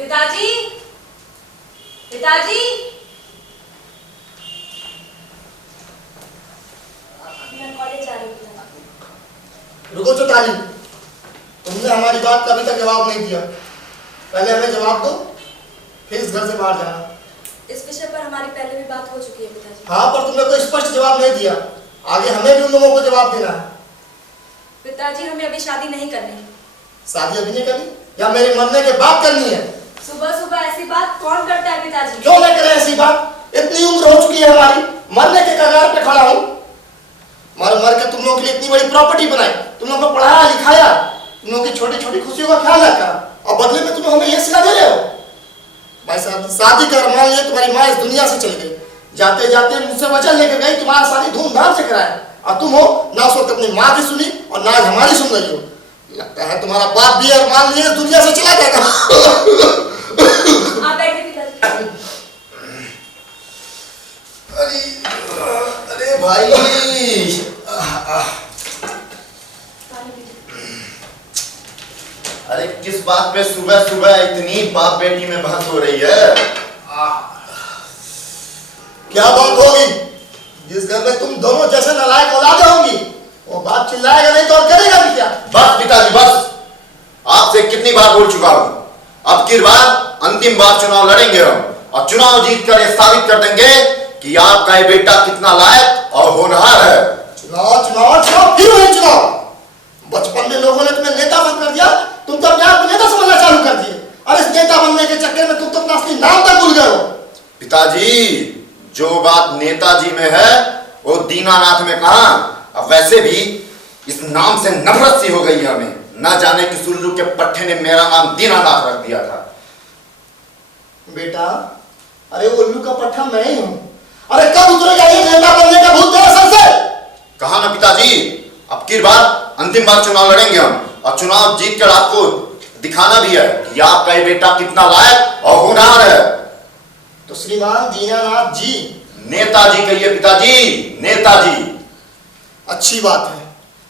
पिताजी, पिताजी, मैं कॉलेज जा रही हूँ। रुको चौटाली, तुमने हमारी बात का अभी तक जवाब नहीं दिया। पहले हमें जवाब दो, फिर इस घर से बाहर जाना। इस विषय पर हमारी पहले भी बात हो चुकी है पिताजी। हाँ, पर तुमने कोई स्पष्ट जवाब नहीं दिया। आगे हमें भी उन लोगों को जवाब देना है। पिताजी, हमें अभी शादी नहीं करनी। शादी अभी नहीं करनी या मेरे मरने के बाद करनी है? सुबह सुबह ऐसी बात कौन करता है पिताजी? क्यों नहीं करे ऐसी बात? इतनी उम्र हो चुकी है हमारी, मरने के कगार पे खड़ा हूँ। मर के तुम लोगों के लिए इतनी बड़ी प्रॉपर्टी बनाई, तुम लोगों को पढ़ाया लिखाया, तुम लोगों की छोटी छोटी खुशियों का ख्याल रखा, और बदले में तुम हमें ये सिखा दे रहे हो? भाई साहब, शादी कर, मान लिया तुम्हारी माँ इस दुनिया से चली गई, जाते जाते मुझसे वचन लेकर गई तुम्हारा शादी धूमधाम से कराया, और तुम हो ना उस वक्त अपनी माँ की सुनी और ना हमारी सुन रही हो। लगता है तुम्हारा बाप भी और मान लिया इस दुनिया से चला जाएगा। आप बैठिए पिताजी। अरे भाई, अरे किस बात पे सुबह सुबह इतनी बाप बेटी में बहस हो रही है? क्या बात होगी? जिस घर में तुम दोनों जैसे नालायक औलादें होंगी, वो बाप चिल्लाएगा नहीं तो और करेगा भी क्या? बस पिताजी बस, आपसे कितनी बार बोल चुका हूं। अब की बार अंतिम बार चुनाव लड़ेंगे हम, और चुनाव जीत कर ये साबित कर देंगे कि आपका ये बेटा कितना लायक और होनहार है। चुनाव चुनाव चुनाव, फिर वही चुनाव। बचपन में लोगों ने तुम्हें नेता बंद कर दिया, तुम तो अपने आप को नेता समझना चालू कर दिए, और इस नेता बनने के चक्कर में तुम तो अपना असली नाम तक भूल गए हो। पिताजी, जो बात नेताजी में है वो दीनानाथ में कहां? अब वैसे भी इस नाम से नफरत सी हो गई है हमें। ना जाने किस उल्लू के पट्टे ने मेरा नाम दीनानाथ रख दिया था। बेटा, अरे वो उल्लू का पट्टा मैं ही हूं। अरे कब उतरेगा ये नेता बनने का भूत तेरे सर से? कहा ना पिताजी, अब की बार अंतिम बार चुनाव लड़ेंगे हम, और चुनाव जीत कर आपको दिखाना भी है कि आपका ये बेटा कितना लायक और होनहार है। तो श्रीमान दीनानाथ जी। नेताजी कहिए पिताजी, नेताजी। अच्छी बात है।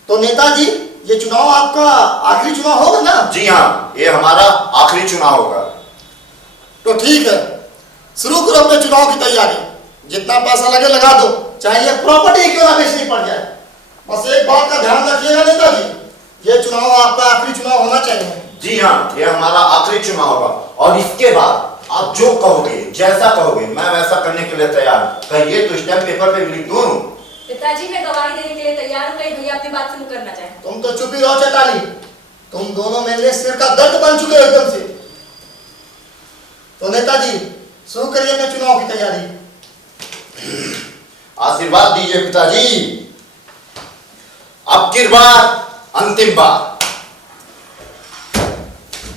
तो नेताजी, ये चुनाव आपका आखिरी चुनाव होगा ना? जी हाँ, ये हमारा आखिरी चुनाव होगा। तो ठीक है, शुरू करो अपने चुनाव की तैयारी। जितना पैसा लगे लगा दो, चाहे ये प्रॉपर्टी क्यों ना बेचनी पड़ जाए। बस एक बात का ध्यान रखिएगा नेताजी, ये चुनाव आपका आखिरी चुनाव होना चाहिए। जी हाँ, ये हमारा आखिरी चुनाव होगा, और इसके बाद आप जो कहोगे, जैसा कहोगे, मैं वैसा करने के लिए तैयार हूँ। कहिए तो स्टैम्प पेपर पे भी लिख दूं। पिताजी, मैं गवाही देने के लिए तैयार हूँ। कहीं भैया अपनी बात से मुकरना चाहे। तुम तो चुप ही रहो चैताली, तुम दोनों मेरे लिए सिर का दर्द बन चुके हो एकदम से। तो नेताजी, शुरू करिए अपने चुनाव की तैयारी। आशीर्वाद दीजिए पिताजी। अब की बार अंतिम बार।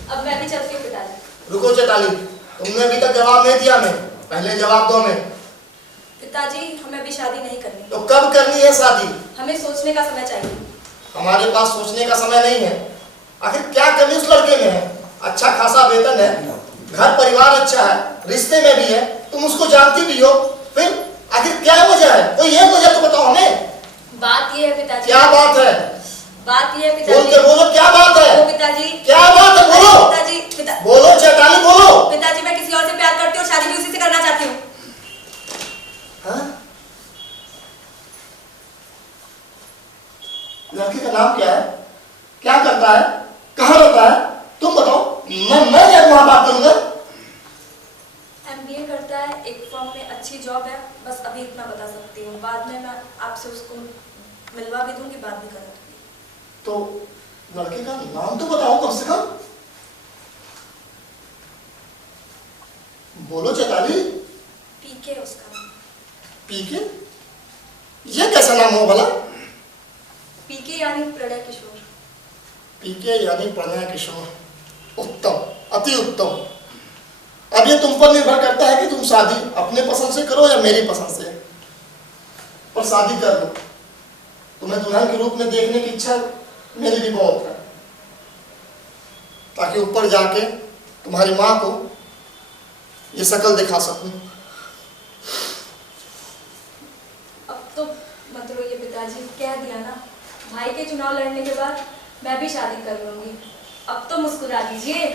अब मैं भी चलती हूँ पिताजी। रुको चैताली, तुमने अभी तक जवाब नहीं दिया। हमें पहले जवाब दो हमें। पिताजी, हमें अभी शादी नहीं करनी। तो कब करनी है शादी? हमें सोचने का समय चाहिए। हमारे पास सोचने का समय नहीं है। आखिर क्या कमी उस लड़के में है? अच्छा खासा वेतन है, घर परिवार अच्छा है, रिश्ते में भी है, तुम उसको जानती भी हो, फिर आखिर क्या वजह है? कोई एक वजह तो बताओ हमें। बात ये है पिताजी। क्या बात है? बात ये है बोल पिताजी। के बोलो, क्या बात है? ओ पिताजी, क्या बात है? बोलो पिताजी। बोलो चैताली, बोलो। पिताजी, मैं किसी और से प्यार करती हूँ, शादी भी उसी से करना चाहती हूँ। हाँ? लड़के का नाम क्या है? क्या करता है? कहाँ रहता है? तुम बताओ, मैं जब वहां बात करूंगा। MBA करता है, एक फर्म में अच्छी जॉब है, बस अभी इतना बता सकती हूँ। बाद में मैं आपसे उसको मिलवा भी दूंगी, बात भी करा दूंगी। तो लड़के का नाम तो बताओ कम से कम। बोलो चैताली। पीके उसका नाम। पीके? ये कैसा नाम हो भला? पीके यानी प्रणय किशोर। पीके यानी प्रणय किशोर। उत्तम, अति उत्तम। अब ये तुम पर निर्भर करता है कि तुम शादी अपने पसंद से करो या मेरी पसंद से, पर शादी कर लो। तुम्हें दुल्हन के रूप में देखने की इच्छा मेरी भी बहुत है, ताकि ऊपर जाके तुम्हारी माँ को ये शक्ल दिखा सकूं। अब तो मत रोइए पिताजी, कह दिया ना, भाई के चुनाव लड़ने के बाद मैं भी शादी कर लूंगी। अब तो मुस्कुरा दीजिए।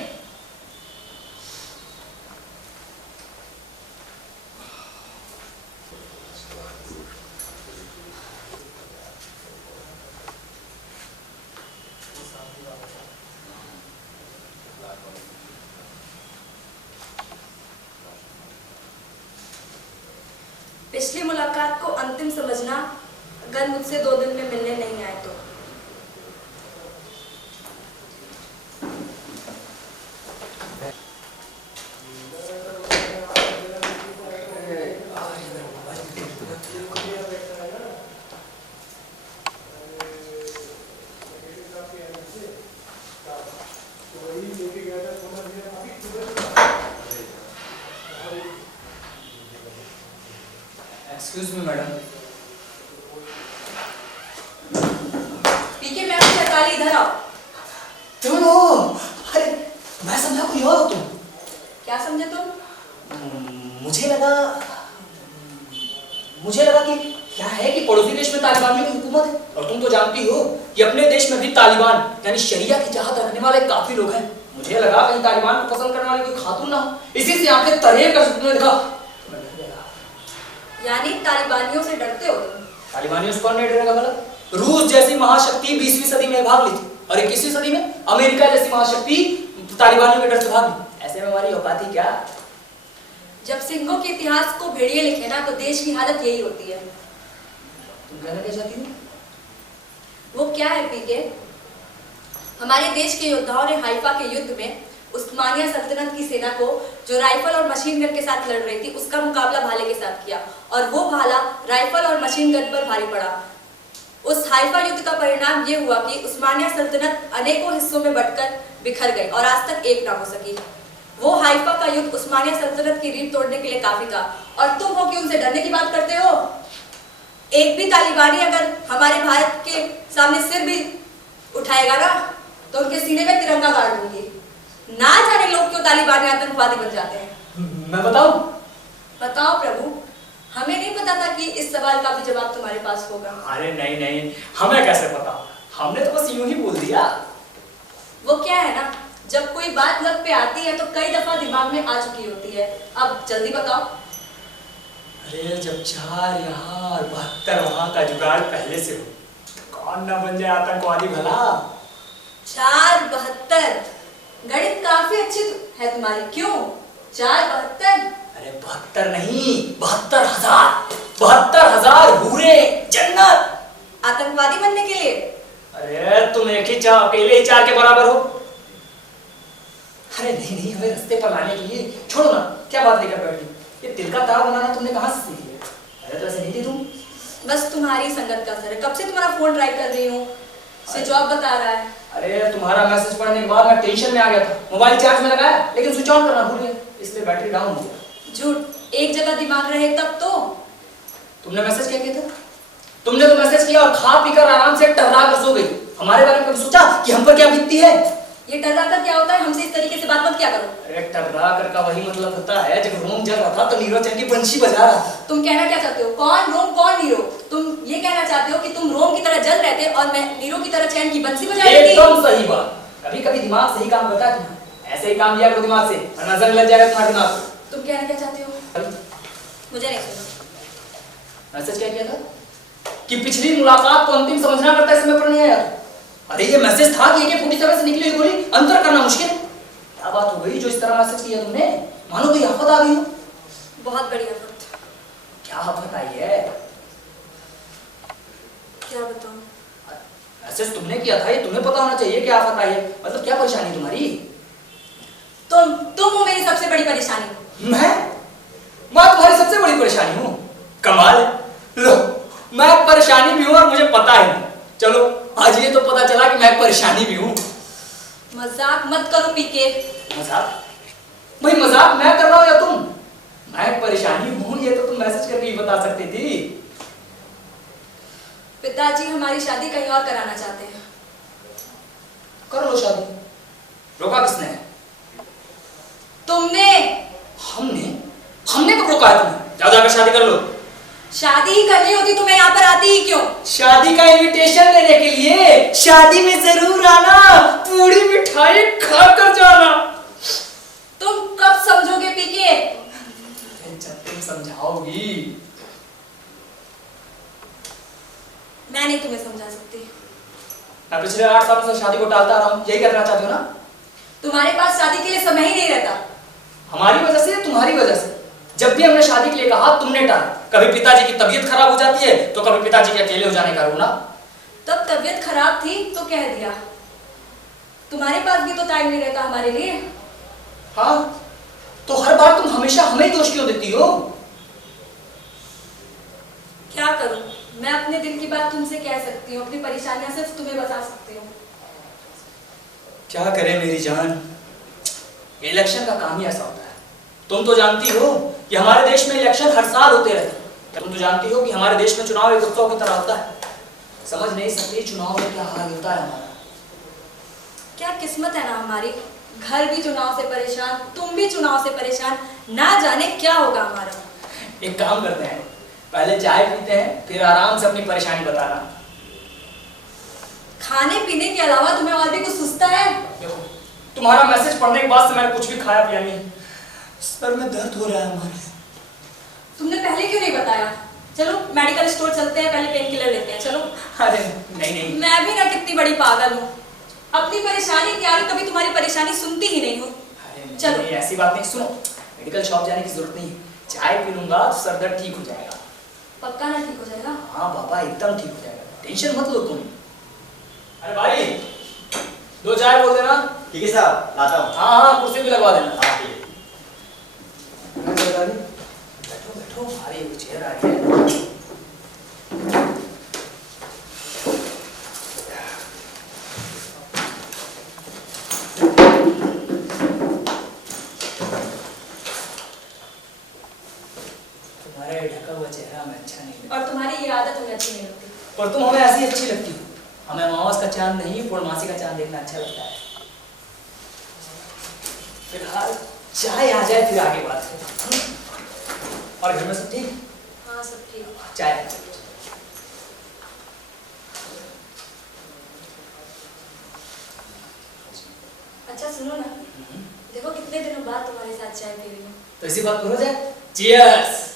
पिछली मुलाकात को अंतिम समझना, अगर मुझसे 2 दिन में मिलने नहीं आए तो। Excuse me madam. PK ma'am Charkali, इधर आओ। तुम हो? अरे मैं समझा कोई और हो तुम। क्या समझे तुम? मुझे लगा कि क्या है कि पड़ोसी देश में तालिबानियों की हुकूमत है, और तुम तो जानती हो कि अपने देश में भी तालिबान यानी शरिया की चाहत रखने वाले काफी लोग हैं। मुझे लगा कहीं तालिबान को पसंद करने वाली कोई खातून ना हो, इसी से आंखें तरेर कर तुमने देखा। मैं डर गया। यानी तालिबानियों से डरते हो तुम? तालिबानियों से कौन नहीं डरेगा भला? रूस जैसी महाशक्ति 20वीं सदी में भाग ली थी, और 21वीं सदी में अमेरिका जैसी महाशक्ति तालिबानियों के डर से भाग ली। ऐसे में हमारी औकात ही क्या? जब सिंहों के इतिहास को भेड़िए लिखे ना, तो देश की हालत यही होती है। तुम कहना क्या चाहती हो? वो क्या है पीके? हमारे देश के योद्धाओं ने हाइफा के युद्ध में उस्मानिया सल्तनत की सेना को, जो राइफल और मशीन गन के साथ लड़ रही थी, उसका मुकाबला भाले के साथ किया, और वो भाला राइफल और मशीन गन पर भारी पड़ा। उस हाइफा युद्ध का परिणाम ये हुआ कि उस्मानिया सल्तनत अनेकों हिस्सों में बंटकर बिखर गई और आज तक एक ना हो सकी। वो हाइफा का युद्ध उस्मानिया सल्तनत की रीढ़ तोड़ने के लिए काफी था, और तुम हो कि उनसे डरने की बात करते हो? एक भी तालिबानी अगर हमारे भारत के सामने सिर भी उठाएगा ना, तो उनके सीने में तिरंगा गाड़ दूंगी। ना जाने लोग क्यों तालिबानी आतंकवादी बन जाते हैं। मैं बताऊं? बताओ प्रभु, हमें नहीं पता था कि इस सवाल का भी जवाब तुम्हारे पास होगा। अरे नहीं, हमें कैसे पता? हमने तो बस यूं ही बोल दिया। वो क्या है ना, जब कोई बात लग पे आती है तो कई दफा दिमाग में आ चुकी होती है। अब जल्दी बताओ। अरे जब 4 यहाँ और 72 वहाँ का जुगाड़ पहले से हो, कौन ना बन जाए आतंकवादी भला? 4 72, गणित काफी अच्छी है तुम्हारी। क्यों 4 72? अरे 72 नहीं, 72,000। 72,000 हूरे जन्नत आतंकवादी बनने के लिए? अरे तुम एक ही चार, अकेले ही 4 के बराबर हो। अरे नहीं, हमें रास्ते पर लाने के लिए छोड़ो ना, क्या बात लेकर बैठ गई? ये तिल का तार बनाना तुमने कहाँ से सीख लिया? अरे तो ऐसे नहीं थी तुम। बस तुम्हारी संगत का असर है। कब से तुम्हारा फोन ट्राई कर रही हूँ, स्विच ऑफ बता रहा है। अरे तुम्हारा मैसेज पढ़ने के बाद मैं टेंशन में आ गया था, मोबाइल चार्ज में लगाया लेकिन स्विच ऑन करना भूल गया, इसलिए बैटरी डाउन हो गया। झूठ, एक जगह दिमाग रहे तब तो। तुमने मैसेज क्या किया था? तुमने तो मैसेज किया और खा पीकर आराम से टर्रा कर सो गई। हमारे बारे में कभी सोचा कि हम पर क्या बीतती है? ये टर्रा कर क्या होता है? हमसे इस तरीके से बात मत क्या करो। अरे टर्रा कर का वही मतलब होता है, जब रोम जल रहा था तो नीरज चैन की बंशी बजा रहा था। तुम कहना क्या चाहते हो? कौन रोम कौन नीरो? तुम ये कहना चाहते हो कि तुम रोम की तरह जल रहे थे और मैं नीरो की तरह चैन की बंसी बजा रही थी? एकदम सही बात। कभी कभी दिमाग सही काम करता है तुम्हारा। ऐसे ही काम लिया करो दिमाग से, वरना जंग लग जाएगा तुम्हारे दिमाग से। तुम कहना क्या चाहते हो? मुझे नहीं सुना। मैसेज क्या किया था? कि पिछली मुलाकात को अंतिम समझना करता है, समय पर नहीं आया। अरे ये मैसेज था कि AK-47 से निकली हुई गोली अंतर करना मुश्किल है। क्या बात हो गई जो इस तरह मैसेज किया तुमने? मानो कोई आफत आ गई हो। बहुत बड़ी आफत। क्या आफत आई है? क्या बताऊं? मैसेज तुमने किया था, ये तुम्हें पता होना चाहिए क्या आफत आई है। मतलब क्या परेशानी तुम्हारी? तुम हो मेरी सबसे बड़ी परेशानी। मैं तुम्हारी सबसे बड़ी परेशानी हूँ? कमाल। लो, मैं परेशानी भी हूँ और मुझे पता है। चलो आज ये तो पता चला कि मैं परेशानी भी हूँ। मजाक मत करो पीके। मजाक? भाई मजाक मैं कर रहा हूँ या तुम? मैं परेशानी हूँ ये तो तुम मैसेज करके ही बता सकती थी। पिताजी हमारी शादी कहीं और कराना चाहते हैं। कर लो शादी। रोका किसने? तुमने। हमने कब रोका है तुम्हें? जाओ जाकर शादी कर लो। शादी ही करनी होती तो मैं यहाँ पर आती ही क्यों? शादी का इनविटेशन देने के लिए। शादी में जरूर आना, पूरी मिठाई खा कर जाना। तुम कब समझोगे पीके? जब तुम समझाओगी। मैं नहीं तुम्हें समझा सकती। मैं पिछले 8 सालों से शादी को टालता रहा हूँ, यही करना चाहती हो ना? तुम्हारे पास शादी के लिए समय ही नहीं रहता। हमारी वजह से, तुम्हारी वजह से। जब भी हमने शादी के लिए कहा तुमने टाला। कभी पिताजी की तबीयत खराब हो जाती है तो कभी पिताजी के अकेले हो जाने का रोना। तब तबीयत खराब थी तो कह दिया, तुम्हारे पास भी तो टाइम नहीं रहता हमारे लिए। हाँ, तो हर बार तुम हमेशा हमें ही दोष क्यों देती हो? क्या करूं, मैं अपने दिल की बात तुमसे कह सकती हूँ, अपनी परेशानियां सिर्फ तुम्हें बता सकती हूँ। क्या करें मेरी जान, इलेक्शन का काम ही ऐसा होता है। तुम तो जानती हो कि हमारे देश में इलेक्शन हर साल होते रहते हैं। तुम तो जानती हो कि हमारे देश में चुनाव एक उत्सव की तरह होता है। समझ नहीं सकती चुनाव में क्या हाल होता है हमारा। क्या किस्मत है ना हमारी, घर भी चुनाव से परेशान, तुम भी चुनाव से परेशान, ना जाने क्या होगा हमारा। एक काम करते हैं, पहले चाय पीते हैं, फिर आराम से अपनी परेशानी बताना। खाने पीने के अलावा तुम्हें और भी कुछ सुझता है? देखो, तुम्हारा मैसेज पढ़ने के बाद से मैंने कुछ भी खाया पिया नहीं, सर में दर्द हो रहा है हमारे। तुमने पहले क्यों नहीं बताया? चलो मेडिकल स्टोर चलते हैं, पहले पेन किलर लेते हैं, चलो। अरे नहीं। मैं भी ना कितनी बड़ी पागल हूँ, अपनी परेशानी क्या, कभी तुम्हारी परेशानी सुनती ही नहीं हूँ। चलो, नहीं, ऐसी बात नहीं। सुनो, मेडिकल शॉप जाने की जरूरत नहीं है, चाय पी लूंगा तो सर दर्द ठीक हो जाएगा। पक्का ना ठीक हो जाएगा? हाँ बाबा, एकदम ठीक हो जाएगा, टेंशन मत लो तुम। अरे भाई, 2 चाय बोल देना। ठीक है साहब, लाता हूँ। हाँ, कुर्सी भी लगवा देना। हाँ ठीक है। बैठो, अरे वो चेयर आ रही है। तुम्हारा ये ढका हुआ चेहरा हमें अच्छा नहीं लगता। और तुम्हारी ये आदत हमें अच्छी नहीं लगती। पर तुम हमें ऐसी अच्छी लगती हो। हमें अमावस का चांद नहीं, पूर्णमासी का चांद देखना अच्छा लगता है। फिलहाल चाय आ जाए फिर आगे बात करें। और घर में सब ठीक? हाँ सब ठीक। चाय। अच्छा सुनो ना, देखो कितने दिनों बाद तुम्हारे साथ चाय पी रही हूँ। तो इसी बात पर हो जाए। चीयर्स।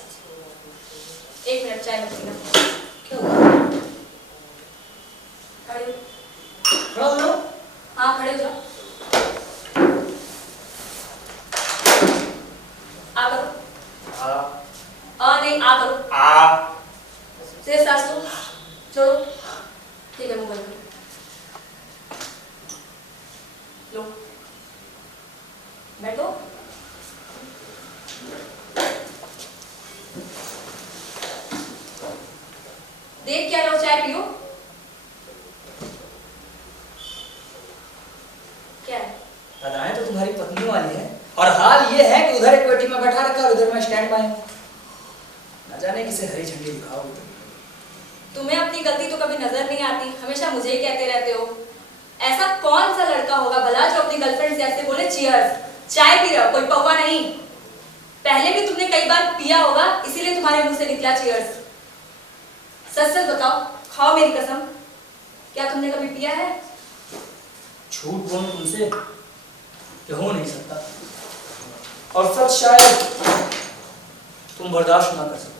1 मिनट, चाय मत पीना। क्या हुआ? खड़े हो। खड़ा हो जाओ। हाँ खड़े हो जाओ। आ करो। नहीं आ करो। तेज सांस लो, छोड़ो। ठीक है, मुंह बंद करो। लो बैठो। देख क्या लो, चाय पियो। क्या है? अदाएं तो तुम्हारी पत्नी वाली है, और हाल ये है कि उधर एक पेटी में बैठा रखा और उधर मैं स्टैंड बाय हूं। न जाने किसे हरी झंडी दिखाओगे तुम। तुम्हें अपनी गलती तो कभी नजर नहीं आती, हमेशा मुझे ही कहते रहते हो। ऐसा कौन सा लड़का होगा भला जो अपनी गर्लफ्रेंड से ऐसे बोले चीयर्स, चाय पी रहे हो, कोई पौवा नहीं। पहले भी तुमने कई बार पिया होगा, इसीलिए तुम्हारे मुंह से निकला चीयर्स। सच सच बताओ, खाओ मेरी कसम, क्या तुमने कभी पिया है? झूठ बोलूं तुमसे ये हो नहीं सकता, और सच शायद तुम बर्दाश्त ना कर सको।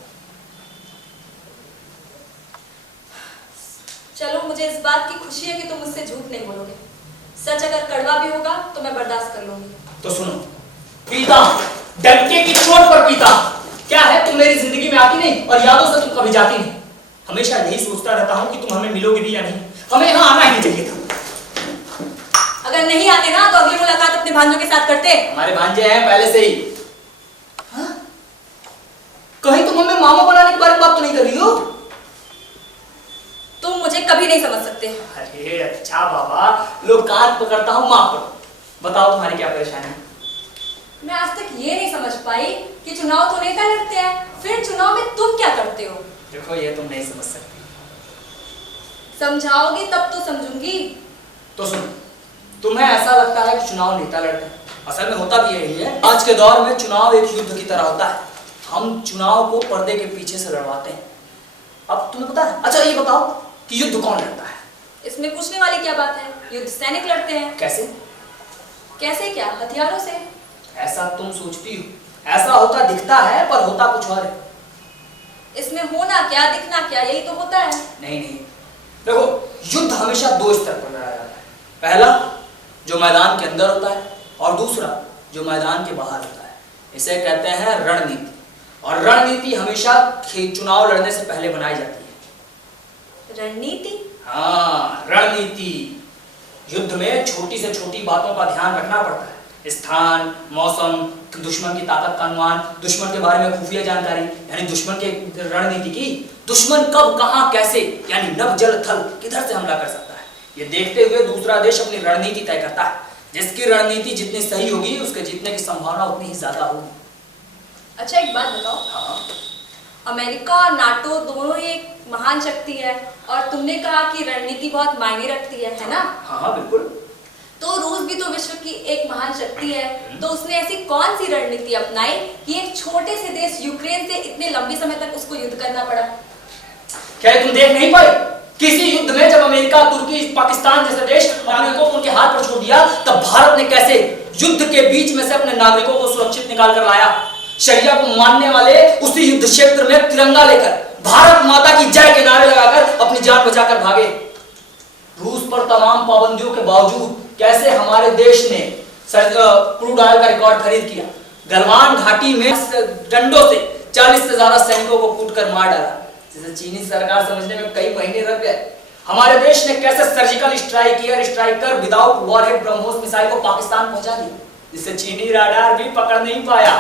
चलो, मुझे इस बात की खुशी है कि तुम मुझसे झूठ नहीं बोलोगे। सच अगर कड़वा भी होगा तो मैं बर्दाश्त कर लूंगी। तो सुनो, पीता डंके की चोट पर पीता। क्या है, तुम मेरी जिंदगी में आती नहीं और यादों से तुम कभी जाती नहीं। हमेशा यही सोचता रहता हूं कि तुम हमें मिलोगे भी या नहीं। हमें यहाँ आना ही चाहिए था। अगर नहीं आते ना तो अगली मुलाकात अपने भांजों के साथ करते। हमारे भांजे हैं पहले से ही। हाँ? कहीं तुम हमें मामा बनाने के बारे में बात तो नहीं कर रही हो? तुम मुझे कभी नहीं समझ सकते। अरे अच्छा बाबा, लोग कान पकड़ता हूँ, माफ करो। बताओ तुम्हारी क्या परेशानी है? मैं आज तक ये नहीं समझ पाई कि चुनाव तो नेता लड़ते हैं, फिर चुनाव में तुम क्या करते हो? देखो, ये तुम नहीं समझ सकती। समझाओगी तब तो समझूंगी। तो सुनो, तुम्हें ऐसा लगता है कि चुनाव नेता लड़ते हैं, असल में होता भी यही है। आज के दौर में चुनाव एक युद्ध की तरह होता है। हम चुनाव को पर्दे के पीछे से लड़वाते हैं। अब तुम्हें पता है? अच्छा ये बताओ कि युद्ध कौन लड़ता है? इसमें पूछने वाली क्या बात है? युद्ध सैनिक लड़ते हैं। कैसे? कैसे क्या? हथियारों से। ऐसा तुम सोचती हो? ऐसा होता दिखता है पर होता कुछ और है। इसमें होना क्या, दिखना क्या, यही तो होता है। नहीं, देखो, युद्ध हमेशा 2 स्तर पर लड़ा जाता है। पहला जो मैदान के अंदर होता है, और दूसरा जो मैदान के बाहर होता है। इसे कहते हैं रणनीति। और रणनीति हमेशा चुनाव लड़ने से पहले बनाई जाती है। रणनीति? हाँ, रणनीति। युद्ध में छोटी से छोटी बातों का ध्यान रखना पड़ता है। स्थान, मौसम, दुश्मन की ताकत का अनुमान, दुश्मन के बारे में खुफिया जानकारी, यानी दुश्मन के रणनीति की, दुश्मन कब, कहां, कैसे, यानी नभ, जल, थल, किधर से हमला कर सकता है, ये देखते हुए दूसरा देश अपनी रणनीति तय करता है। जिसकी रणनीति जितनी सही होगी उसके जीतने की संभावना उतनी ही ज्यादा होगी। अच्छा एक बात बताओ, हाँ। अमेरिका और नाटो दोनों ही एक महान शक्ति है और तुमने कहा कि रणनीति बहुत मायने रखती है ना? हाँ बिल्कुल। तो रूस भी तो विश्व की एक महान शक्ति है, तो उसने ऐसी कौन सी रणनीति अपनाई कि एक छोटे से देश यूक्रेन से इतने लंबे समय तक उसको युद्ध करना पड़ा? क्या तुम देख नहीं पाए? किसी युद्ध में जब अमेरिका, तुर्की, पाकिस्तान जैसे देश अपने को उनके हाथ पर छोड़ दिया, तब भारत ने कैसे युद्ध के बीच में से अपने नागरिकों को सुरक्षित निकाल कर लाया। शरिया को मानने वाले उसी युद्ध क्षेत्र में तिरंगा लेकर, भारत माता की जय के नारे लगाकर अपनी जान बचाकर भागे। रूस पर तमाम पाबंदियों के बावजूद कैसे हमारे देश ने क्रूड ऑयल का रिकॉर्ड खरीद किया। गलवान घाटी में डंडों से 40 से ज्यादा सैनिकों को कूटकर मार डाला, जिसे चीनी सरकार समझने में कई महीने लग गए। हमारे देश ने कैसे सर्जिकल स्ट्राइक कर विदाउट वॉरहेड ब्रह्मोस मिसाइल को पाकिस्तान पहुंचा दिया, जिसे चीनी राडार भी पकड़ नहीं पाया।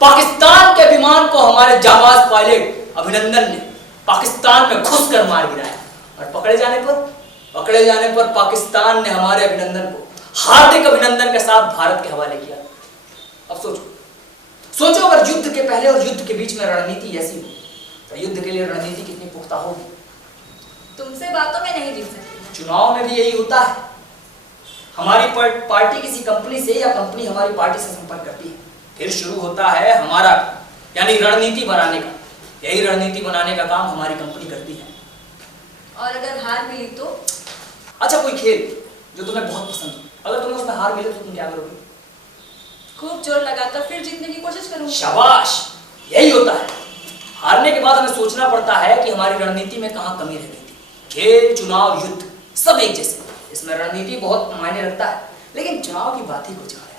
पाकिस्तान के विमान को हमारे जाबाज पायलट अभिनंदन ने पाकिस्तान में घुस कर मार गिराया, और पकड़े जाने पर पाकिस्तान ने हमारे अभिनंदन को हार्दिक अभिनंदन के साथ भारत के हवाले किया। अब सोचो अगर युद्ध के पहले और युद्ध के बीच में रणनीति ऐसी हो, तो युद्ध के लिए रणनीति कितनी पुख्ता होगी। तुमसे बातों में नहीं जीत सकती। चुनाव में भी यही होता है। हमारी पार्टी किसी कंपनी से या कंपनी हमारी पार्टी से संपर्क करती है, फिर शुरू होता है हमारा यानी रणनीति बनाने का। यही रणनीति बनाने का काम हमारी कंपनी करती है। और अगर हार मिली तो? अच्छा, कोई खेल जो तुम्हें बहुत पसंद हो, अगर तुम्हें उसमें हार मिले तो तुम क्या करोगे? खूब जोर लगाकर फिर जीतने की कोशिश करूंगी। शाबाश, यही होता है। हारने के बाद हमें सोचना पड़ता है कि हमारी रणनीति में कहां कमी रह गई थी। खेल, चुनाव, युद्ध सब एक जैसे, इसमें रणनीति बहुत मायने रखता है, लेकिन चुनाव की बात ही कुछ और है।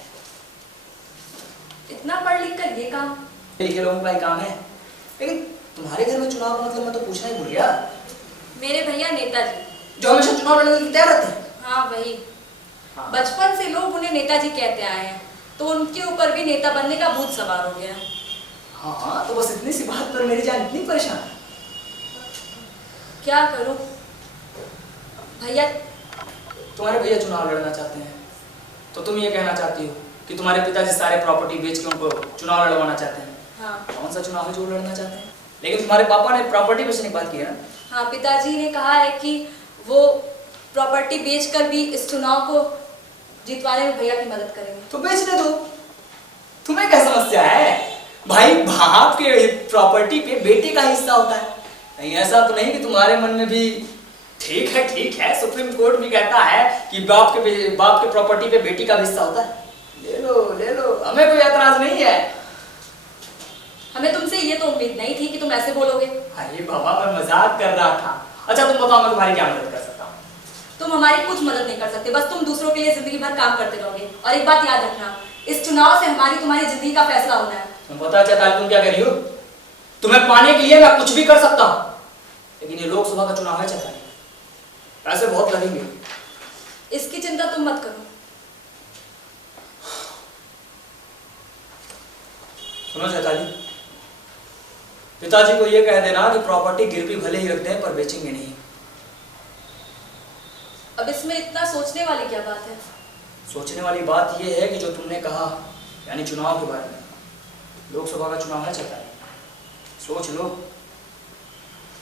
इतना पढ़ लिख कर ये काम? लिखे लोगों का ही काम है, लेकिन तुम्हारे घर में चुनाव का मतलब मैं तो पूछना ही भूल गया। मेरे भैया नेताजी, जो हमेशा चुनाव लड़ने के लिए तैयार रहते हैं। हाँ वही। हाँ। बचपन से लोग उन्हें नेताजी कहते आए हैं, तो उनके ऊपर भी नेता बनने का भूत सवार हो गया। हाँ, तो बस इतनी सी बात पर मेरी जान इतनी परेशान है। क्या करूं भैया? तुम्हारे भैया चुनाव लड़ना चाहते हैं, तो तुम ये कहना चाहती हो कि तुम्हारे पिताजी सारे प्रॉपर्टी बेच के उनको चुनाव लड़वाना चाहते हैं। हाँ। कौन सा चुनाव है जो लड़ना चाहते हैं? लेकिन तुम्हारे पापा ने प्रॉपर्टी बेचने की बात की है ना? हाँ, पिताजी ने कहा है कि वो प्रॉपर्टी बेचकर भी इस चुनाव को जितवाने में भैया की मदद करेंगे। तो बेचने दो, तुम्हें क्या समस्या है? भाई, बाप के प्रॉपर्टी पे बेटे का हिस्सा होता है। नहीं, ऐसा तो नहीं कि तुम्हारे मन में भी ठीक है, सुप्रीम कोर्ट भी कहता है कि बाप के प्रॉपर्टी पे बेटी का भी हिस्सा होता है। ले लो, हमें कोई एतराज नहीं है। हमें तुमसे ये तो उम्मीद नहीं थी कि तुम ऐसे बोलोगे। अरे बाबा, मैं मजाक कर रहा था। अच्छा तुम बताओ, मैं तुम्हारी क्या मदद कर सकता हूँ? तुम हमारी कुछ मदद नहीं कर सकते, बस तुम दूसरों के लिए जिंदगी भर काम करते रहोगे। और एक बात याद रखना, इस चुनाव से हमारी तुम्हारी जिंदगी का फैसला होना है। तुम पता चैताली तुम क्या कह रही हो? तुम्हें पाने के लिए मैं कुछ भी कर सकता हूँ, लेकिन ये लोकसभा का चुनाव है चैताली, पैसे बहुत लगेंगे। इसकी चिंता तुम मत करो। सुनो चैताली, पिताजी को ये कह देना कि प्रॉपर्टी गिरवी भले ही रख दें पर बेचेंगे नहीं। अब इसमें इतना सोचने वाली क्या बात है? सोचने वाली बात यह है कि जो तुमने कहा यानी चुनाव के बारे में, लोकसभा का चुनाव है चैताली, सोच लो।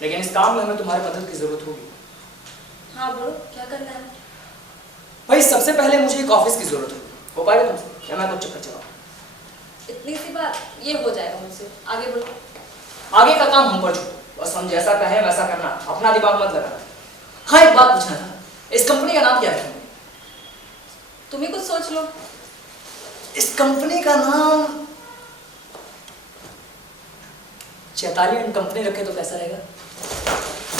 लेकिन इस काम में हमें तुम्हारी मदद की जरूरत होगी। हाँ बोलो, क्या करना है? भाई, सबसे पहले मुझे एक ऑफिस की जरूरत होगी। हो पाएगा तुमसे? क्या मैं कुछ चक्कर चलाऊं? इतनी सी बात, ये हो जाएगा मुझसे। आगे बोलो। आगे का काम हम पर छोड़ो, बस हम जैसा कहें वैसा करना, अपना दिमाग मत लगाना। हाँ, एक बात पूछना था, इस कंपनी का नाम क्या रखेंगे? तुम ही कुछ सोच लो। इस कंपनी का नाम चैताली एंड कंपनी रखे तो कैसा रहेगा?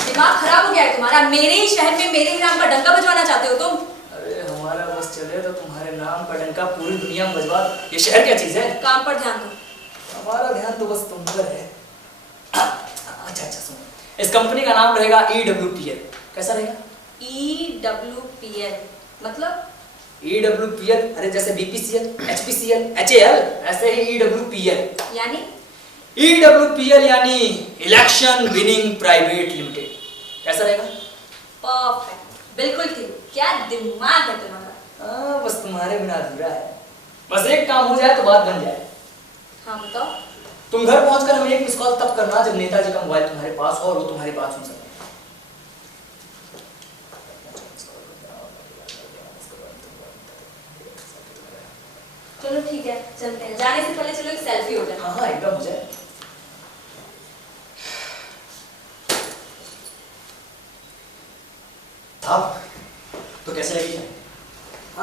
दिमाग खराब हो गया है तुम्हारा? मेरे ही शहर में मेरे ही नाम का डंका बजवाना चाहते हो तुम? अरे हमारा बस चले तो तुम्हारे नाम का डंका पूरी दुनिया में बजवा दो। ये शहर क्या चीज है? काम पर ध्यान दो। हमारा ध्यान तो बस तुम पर है। अच्छा सुनो, इस कंपनी का नाम रहेगा EWPL। कैसा रहेगा? EWPL मतलब? EWPL, अरे जैसे BPCL, HPCL, HAL, ऐसे ही EWPL। यानी? EWPL यानी इलेक्शन विनिंग प्राइवेट लिमिटेड। कैसा रहेगा? परफेक्ट, बिल्कुल ठीक। क्या दिमाग है तुम्हारा। बस तुम्हारे बिना अधूरा है। बस एक काम हो जाए तो बात बन जाए। हाँ बताओ। तुम घर पहुंचकर हमें एक मिस कॉल तब करना जब नेताजी का मोबाइल तुम्हारे पास हो और वो तुम्हारी बात सुन सके। चलो ठीक है, चलते हैं। जाने से पहले चलो एक सेल्फी हो जाए। हाँ एकदम हो जाए। साहब तो कैसे लगी चाय?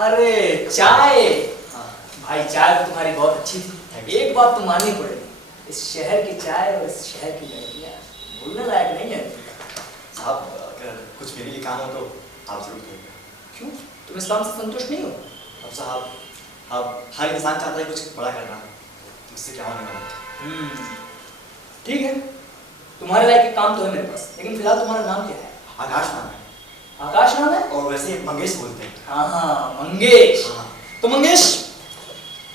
अरे चाय, हाँ भाई चाय तो तुम्हारी बहुत अच्छी थी। एक बात तो माननी पड़ेगी, इस शहर की चाय और इस शहर की लड़कियां भूलने लायक नहीं है। साहब अगर कुछ मेरे लिए काम हो तो आप जरूर करिएगा। क्यों, तुम इस काम से संतुष्ट नहीं हो? अब साहब अब हर इंसान चाहता है कुछ बड़ा करना, मुझसे क्या होने वाला। ठीक है, तुम्हारे लायक एक काम तो है मेरे पास, लेकिन फिलहाल तुम्हारा नाम क्या है? आकाश नाम है। आकाश नाम है? और वैसे मंगेश बोलते हैं। हाँ मंगेश। हाँ। तो मंगेश,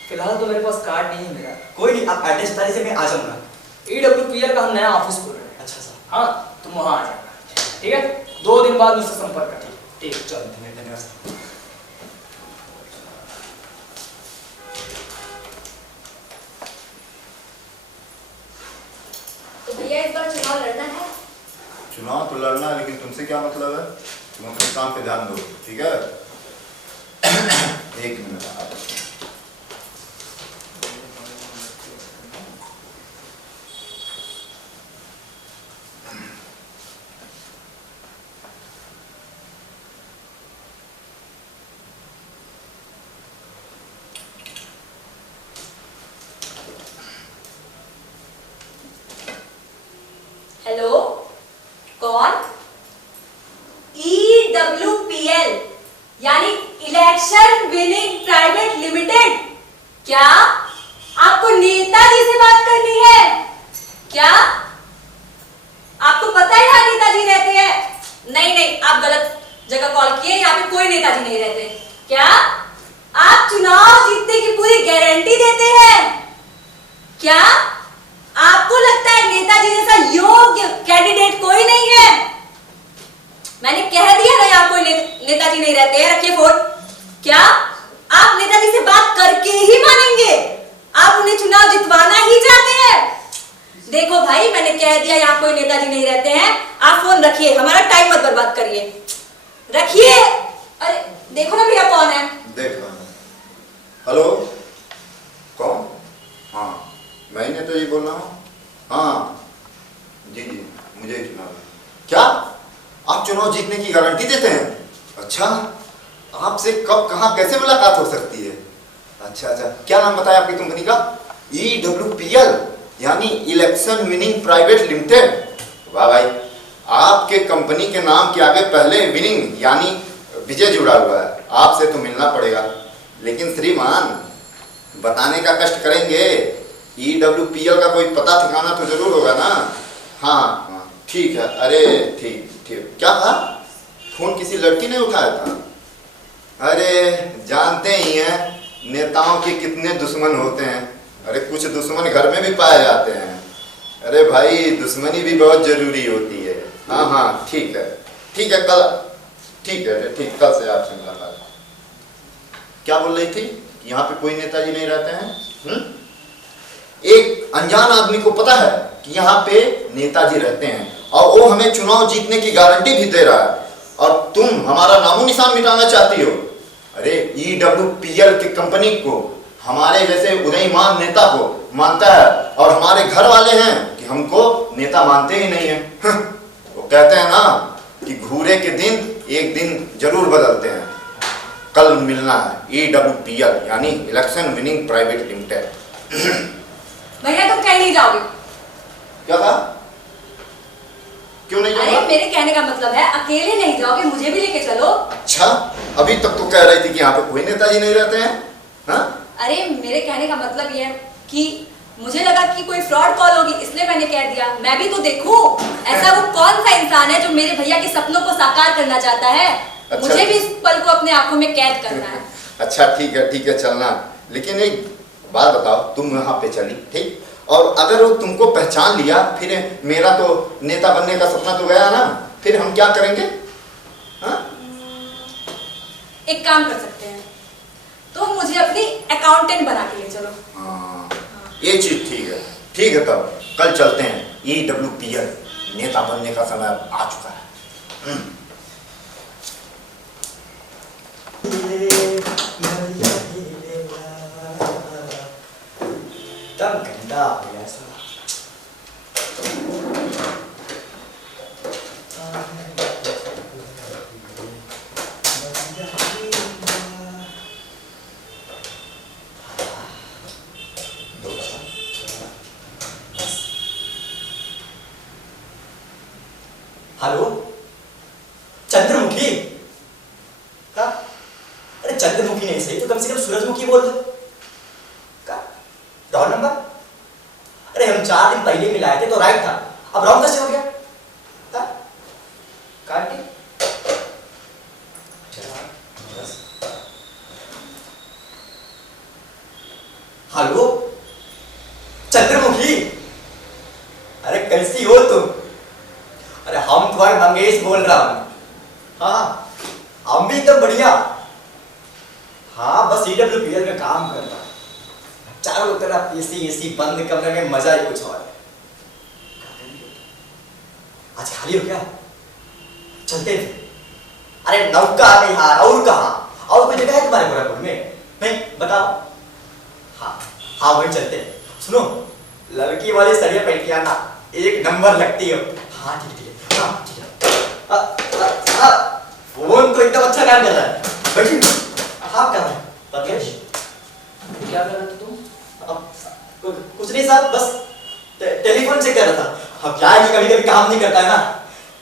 फिलहाल तो मेरे पास कार्ड नहीं है मेरा। कोई नहीं, आप एड्रेस बता दीजिए, मैं आ जाऊंगा। EWPL का हम नया ऑफिस खोल रहे हैं। अच्छा साहब। हाँ तुम वहाँ आ जाना, ठीक है? 2 दिन बाद मुझसे संपर्क करना। ठीक, चलो। धन्यवाद साहब। तो भैया इस बार चुनाव लड़ना है? चुनाव तो लड़ना है, लेकिन तुमसे क्या मतलब है? तुम अपने काम पे ध्यान दो, ठीक है? 1 मिनट। हेलो, कौन? EWPL यानी इलेक्शन विनिंग प्राइवेट लिमिटेड। क्या आपको नेताजी से बात करनी है क्या? आपको पता है यहाँ नेताजी रहते हैं? नहीं, आप गलत जगह कॉल किए। यहाँ पे कोई नेताजी नहीं रहते। क्या आप चुनाव जीतने की पूरी गारंटी देते हैं क्या? आपको लगता है नेताजी जैसा योग्य कैंडिडेट कोई नहीं है? मैंने कह दिया ना यहाँ कोई नेताजी नहीं रहते हैं। रखिए फोन। क्या आप नेताजी से बात करके ही मानेंगे? आप उन्हें चुनाव जितवाना ही चाहते हैं? देखो भाई, मैंने कह दिया यहाँ कोई नेताजी नहीं रहते हैं। आप फोन रखिए, हमारा टाइम मत बर्बाद करिए। रखिए। अरे देखो ना भैया कौन है। देख रहा हूँ। हेलो, कौन? हाँ मैं नेताजी बोल रहा हूँ। हाँ जी, मुझे चुनाव। क्या आप चुनाव जीतने की गारंटी देते हैं? अच्छा, आपसे कब कहाँ कैसे मुलाकात हो सकती है? अच्छा, क्या नाम बताया आपकी कंपनी का? EWPL यानी इलेक्शन विनिंग प्राइवेट लिमिटेड। वाह भाई, आपके कंपनी के नाम के आगे पहले विनिंग यानी विजय जुड़ा हुआ है। आपसे तो मिलना पड़ेगा, लेकिन श्रीमान बताने का कष्ट करेंगे। EWPL का कोई पता ठिकाना तो जरूर होगा ना? हाँ ठीक है। अरे ठीक। क्या कहा? फोन किसी लड़की ने उठाया था? अरे जानते ही हैं नेताओं के कितने दुश्मन होते हैं। अरे कुछ दुश्मन घर में भी पाए जाते हैं। अरे भाई दुश्मनी भी बहुत जरूरी होती है। हाँ ठीक है कल। ठीक कल से आपसे मुलाकात। क्या बोल रही थी? यहाँ पे कोई नेताजी नहीं रहते हैं? एक अनजान आदमी को पता है कि यहाँ पे नेताजी रहते हैं और वो हमें चुनाव जीतने की गारंटी भी दे रहा है, और तुम हमारा नामो निशान मिटाना चाहती हो। अरे EWPL की कंपनी को हमारे जैसे उदयमान नेता को मानता है, और हमारे घर वाले हैं कि हमको नेता मानते ही नहीं है। वो कहते हैं ना कि घूरे के दिन एक दिन जरूर बदलते हैं। कल मिलना है। EWPL यानी इलेक्शन विनिंग प्राइवेट लिमिटेड। भैया तुम कहीं नहीं जाओगे। क्या था? क्यों नहीं अरे जाऊंगा? मेरे कहने का मतलब है अकेले नहीं जाओगे, मुझे भी लेके चलो। अच्छा, अभी तक तो कह रही थी कि यहाँ पे कोई नेताजी नहीं रहते हैं। हाँ? अरे मेरे कहने का मतलब ये है कि मुझे लगा कि कोई फ्रॉड कॉल होगी, इसलिए मैंने कह दिया मैं भी तो देखूं ऐसा वो कौन सा इंसान है जो मेरे भैया के सपनों को साकार करना चाहता है। अच्छा। मुझे भी इस पल को अपने आंखों में कैद करना है। अच्छा ठीक है चलना, लेकिन एक बात बताओ, तुम वहां पे चली ठीक, और अगर वो तुमको पहचान लिया, फिर मेरा तो नेता बनने का सपना तो गया ना, फिर हम क्या करेंगे? हाँ? एक काम कर सकते हैं, तो मुझे अपनी अकाउंटेंट बना के ले चलो। हाँ, ये चीज ठीक है तब कल चलते हैं। EWPL नेता बनने का समय आ चुका है। एकदम गंदा हो गया साला। हेलो, चंद्रमुखी? का? अरे चंद्रमुखी नहीं सही तो कम से कम सूरजमुखी बोल दो। का? Wrong number? अरे हम 4 दिन पहले मिलाए थे तो राइट था, अब रॉन्ग कैसे हो गया? का? काटी? हेलो, चंद्रमुखी? अरे कैसी हो तुम? अरे हम तुम्हारे मंगेश बोल रहा हूँ। हाँ, हम भी एकदम बढ़िया। हाँ, बस EWPL में काम कर रहा हूँ। चारों तरफ एसी बंद कमरे में मजा ही कुछ और है। आज खाली हो क्या? चलते हैं। अरे नौका आ गई यार, और कहाँ? और कोई जगह है तुम्हारे गोरखपुर में? नहीं, बताओ। हाँ वही चलते हैं। सुनो, लड़की वाली सरिया पहन के आना, एक नंबर लगती है। हाँ ठीक है, हाँ ठीक है। फोन तो एकदम अच्छा काम कर रहा है। बैठिए। हाँ क्या है? पतेश? क्या कर रहे थे तुम? कुछ नहीं साहब, बस टेलीफोन चेक कर रहा था। अब क्या है कि कभी कभी काम नहीं करता है ना,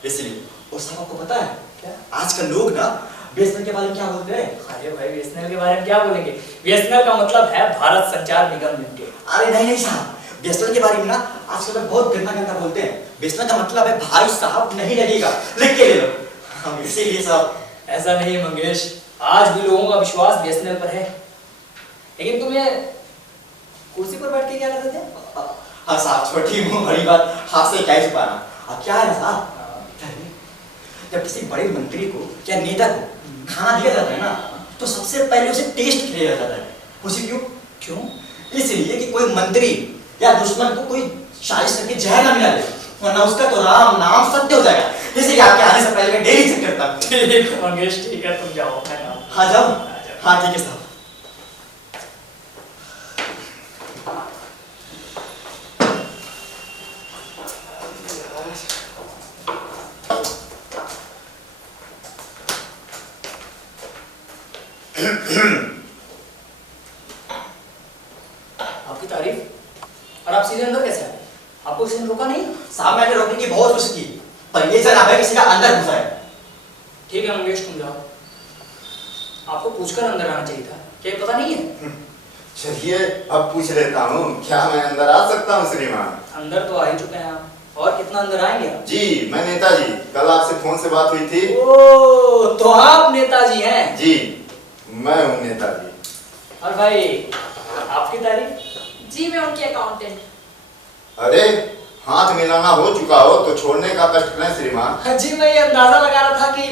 इसलिए। और साहब आपको पता है क्या, आजकल लोग ना BSNL के बारे में क्या बोलते हैं? अरे भाई BSNL के बारे में क्या बोलेंगे? BSNL का मतलब है भारत संचार निगम लिमिटेड। अरे नहीं साहब, BSNL के बारे में ना आजकल लोग बहुत गंदा बोलते हैं। BSNL का मतलब है भाई साहब नहीं लगेगा, लिख के ले लो। हम इसीलिए साहब। ऐसा नहीं मंगेश, आज भी लोगों का विश्वास BSNL पर है। लेकिन तुम ये कुर्सी पर बैठ के क्या कर रहे थे? हाँ साहब, छोटी मुंह बड़ी बात, हाथ से क्या ही छुपाना। अब क्या है ना साहब, जब किसी बड़े मंत्री को या नेता को खाना दिया जाता है ना, तो सबसे पहले उसे टेस्ट किया जाता है। उसे क्यों? इसलिए कि कोई मंत्री या दुश्मन को कोई साजिश करके जहर ना मिला दे, वरना उसका तो राम नाम सत्य हो जाएगा। इसलिए आपके आने से पहले मैं डेली चेक करता हूँ। ठीक है मंगेश, ठीक है, तुम जाओ। हाँ जाओ। हाँ ठीक है साहब। आपकी तारीफ, और आप सीधे अंदर कैसे आए? आपको किसी ने रोका नहीं? साहब मैंने रोकने की बहुत कोशिश की, पर ये जनाब है किसी का अंदर घुसा है। ठीक है मंगेश, तुम जाओ। आपको पूछकर अंदर आना चाहिए था, क्या पता नहीं है? चलिए अब पूछ लेता हूँ, क्या मैं अंदर आ सकता हूँ श्रीमान? अंदर तो आ ही चुके हैं आप, और कितना अंदर आएंगे आप? जी मैं नेताजी, कल आपसे फोन से बात हुई थी। ओ, तो आप नेताजी हैं? जी मैं हूँ नेताजी। और भाई आपकी तारीफ? जी मैं उनकी अकाउंटेंट। अरे हाथ मिलाना हो चुका हो तो छोड़ने का कष्ट करें श्रीमान। जी मैं ये अंदाजा लगा रहा था कि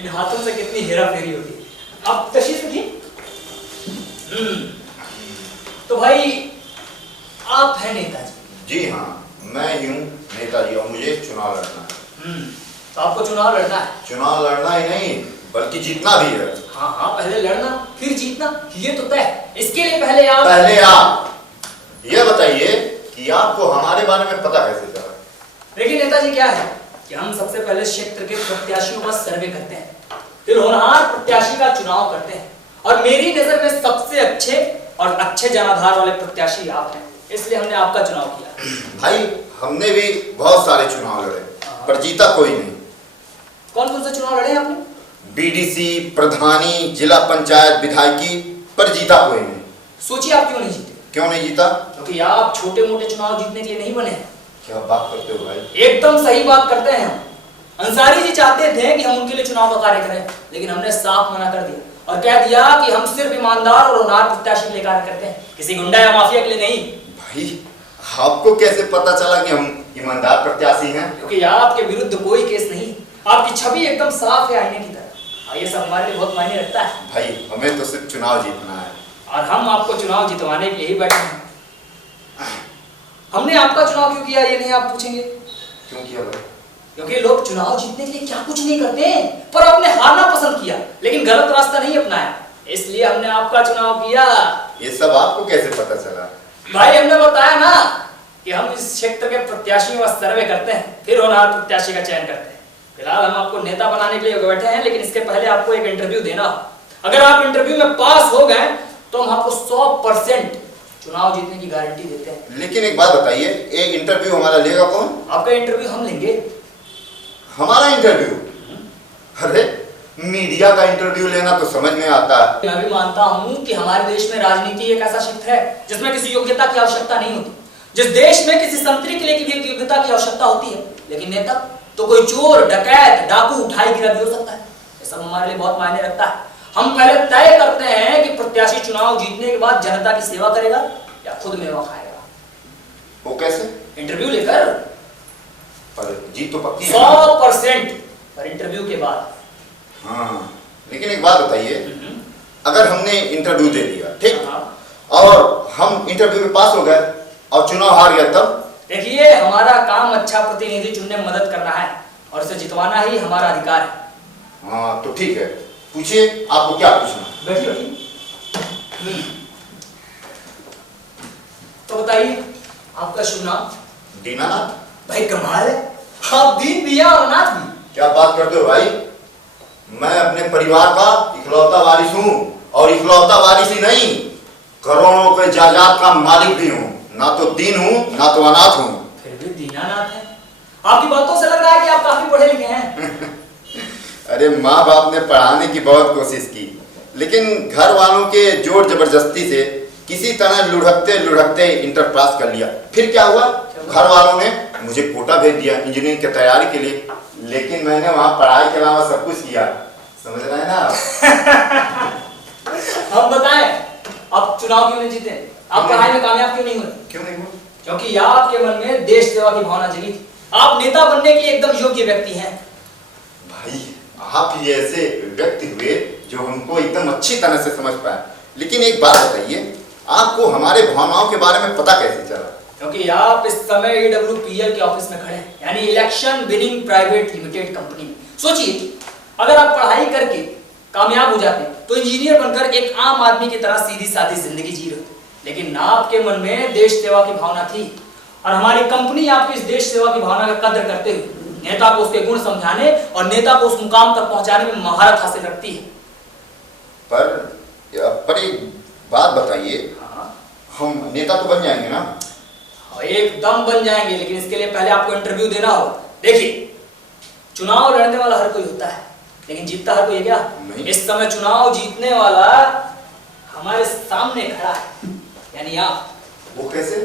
इन हाथों से कितनी हेरा फेरी होती है। अब तशरीफ रखिए। तो भाई आप हैं नेताजी? जी हाँ, मैं ही हूँ नेताजी और मुझे चुनाव लड़ना है। तो आपको चुनाव लड़ना है? चुनाव लड़ना ही नहीं बल्कि जीतना भी है। हाँ हाँ, पहले लड़ना फिर जीतना, ये तो तय। इसके लिए पहले आप ये बताइए कि आपको हमारे बारे में पता कैसे चला? देखिए नेताजी, क्या है कि हम सबसे पहले क्षेत्र के प्रत्याशियों का सर्वे करते हैं, फिर होनहार प्रत्याशी का चुनाव करते हैं, और मेरी नजर में सबसे अच्छे और अच्छे जनाधार वाले प्रत्याशी आप हैं, इसलिए हमने आपका चुनाव किया। भाई हमने भी बहुत सारे चुनाव लड़े पर जीता कोई नहीं। कौन कौन से चुनाव लड़े आपने? BDC, प्रधानी, जिला पंचायत, विधायकी, पर जीता कोई नहीं। सोचिए आप क्यों नहीं जीते। क्यों नहीं जीता? क्योंकि आप छोटे मोटे चुनाव जीतने के लिए नहीं बने हैं। क्या बात करते हो भाई? एकदम सही बात करते हैं हम। अंसारी जी चाहते थे कि हम उनके लिए चुनाव का कार्य करें, लेकिन हमने साफ मना कर दिया और कह दिया कि हम सिर्फ ईमानदार और होनहार प्रत्याशी के लिए कार्य करते हैं, किसी गुंडा या माफिया के लिए नहीं। भाई आपको कैसे पता चला कि हम ईमानदार प्रत्याशी हैं? क्योंकि आपके विरुद्ध कोई केस नहीं, आपकी छवि एकदम साफ है आईने की तरह, और ये सब हमारे लिए बहुत मायने रखता है। भाई हमें तो सिर्फ चुनाव जीतना है और हम आपको चुनाव जितवाने के लिए ही बैठे हैं। हमने आपका चुनाव क्यों किया ये नहीं आप पूछेंगे? क्यों किया भाई? क्योंकि लोग चुनाव जीतने के लिए क्या कुछ नहीं करते, पर आपने हारना पसंद किया, लेकिन गलत रास्ता नहीं अपनाया, इसलिए हमने आपका चुनाव किया। ये सब आपको कैसे पता चला? भाई हमने बताया ना कि हम इस क्षेत्र के प्रत्याशियों का सर्वे करते हैं, फिर होनहार प्रत्याशी का चयन करते हैं। फिलहाल हम आपको नेता बनाने के लिए बैठे हैं, लेकिन इसके पहले आपको एक इंटरव्यू देना हो। अगर आप इंटरव्यू में पास हो गए तो हम आपको 100% चुनाव जीतने की गारंटी देते हैं। लेकिन एक बात बताइए, एक इंटरव्यू हमारा लेगा कौन? आपका इंटरव्यू हम लेंगे। हमारा इंटरव्यू? अरे मीडिया का इंटरव्यू लेना तो समझ में आता है। मैं भी मानता हूं कि हमारे देश में राजनीति एक ऐसा क्षेत्र है जिसमें किसी योग्यता की आवश्यकता नहीं होती, जिस देश में किसी संतरी के लिए भी एक योग्यता की आवश्यकता होती है, लेकिन नेता तो कोई चोर, डकैत, डाकू, उठाई गिरा भी हो सकता है। ये सब हमारे लिए बहुत मायने रखता है। हम पहले तय करते हैं कि प्रत्याशी चुनाव जीतने के बाद जनता की सेवा करेगा या खुद मेवा खाएगा। वो कैसे? इंटरव्यू लेकर। पर जीत तो पक्की है। 100% पर इंटरव्यू के बाद। हाँ, लेकिन एक बात बताइए, अगर हमने इंटरव्यू दे दिया, ठीक, हाँ। और हम इंटरव्यू में पास हो गए और चुनाव हार गया, तब? देखिए हमारा काम अच्छा प्रतिनिधि चुनने में मदद करना है और उसे जितवाना ही हमारा अधिकार है। हाँ तो ठीक है, पूछिए आपको क्या पूछना? बैठिए बैठिए। तो बताइए आपका शुभ नाम? दीनानाथ। भाई कमाल है, आप दीन भी हैं और अनाथ भी। क्या बात करते हो भाई? मैं अपने परिवार का इकलौता वारिस हूँ, और इकलौता वारिस ही नहीं, करोड़ों के जायदाद का मालिक भी हूँ। ना तो दीन हूँ ना तो अनाथ हूँ। फिर भी दीनानाथ है। आपकी बातों से लग रहा है कि आप काफी पढ़े लिखे हैं। अरे माँ बाप ने पढ़ाने की बहुत कोशिश की, लेकिन घर वालों के जोर जबरदस्ती से किसी तरह लुढ़कते लुढ़कते इंटर पास कर लिया। फिर क्या हुआ? घर वालों ने मुझे कोटा भेज दिया इंजीनियरिंग की तैयारी के लिए, लेकिन मैंने वहाँ पढ़ाई के अलावा सब कुछ किया। समझ रहे हैं ना? हम बताएं आप चुनाव क्यों नहीं जीते, आप पढ़ाई में कामयाब क्यों नहीं हुए? क्यों नहीं हुआ? क्योंकि आपके मन में देश सेवा की भावना जगी थी। आप नेता बनने के लिए एकदम योग्य व्यक्ति हैं। भाई आप ही ऐसे व्यक्ति हुए जो हमको एकदम अच्छी तरह से समझ पाए। लेकिन एक बात बताइए, आपको हमारे भावनाओं के बारे में पता कैसे चला? क्योंकि आप इस समय AWPL के ऑफिस में खड़े हैं, यानी election winning private limited company में। सोचिए अगर आप पढ़ाई करके कामयाब हो जाते तो इंजीनियर बनकर एक आम आदमी की तरह सीधी सादी जिंदगी जी रहे, लेकिन आपके मन में देश सेवा की भावना थी और हमारी कंपनी आपकी इस देश सेवा की भावना का कदर करते हुए नेता को उसके गुण समझाने और नेता को उस मुकाम तक पहुंचाने में महारत हासिल रखती है। पर एक बात बताइए, हम नेता तो बन जाएंगे ना? एकदम बन जाएंगे, लेकिन इसके लिए पहले आपको इंटरव्यू देना होगा। देखिए चुनाव लड़ने वाला हर कोई होता है, लेकिन जीतता हर कोई क्या? इस समय चुनाव जीतने वाला हमारे सामने खड़ा है, यानी आप। वो कैसे?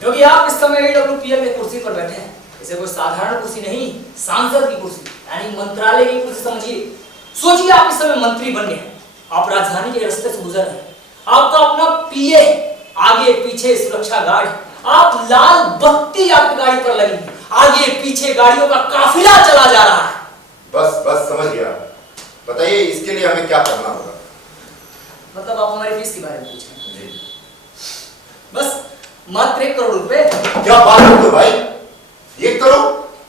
क्योंकि आप इस समय AWPL की कुर्सी पर बैठे हैं। इसे कोई साधारण कुर्सी नहीं, सांसद की कुर्सी, यानी मंत्रालय की कुर्सी समझिए। सोचिए आप इस समय मंत्री बन गए हैं, आप राजधानी के रास्ते से गुजर रहे हैं, आपका अपना PA आगे पीछे सुरक्षा गार्ड, आप लाल बत्ती आपकी गाड़ी पर लगी, आगे पीछे गाड़ियों का काफिला चला जा रहा है। बस बस समझ गया। बताइए इसके लिए हमें क्या करना होगा? मतलब आप हमारी फीस के बारे में पूछ रहे हैं? बस मात्र 1 करोड़ रुपए। क्या बात करते हो भाई? 1 करोड़?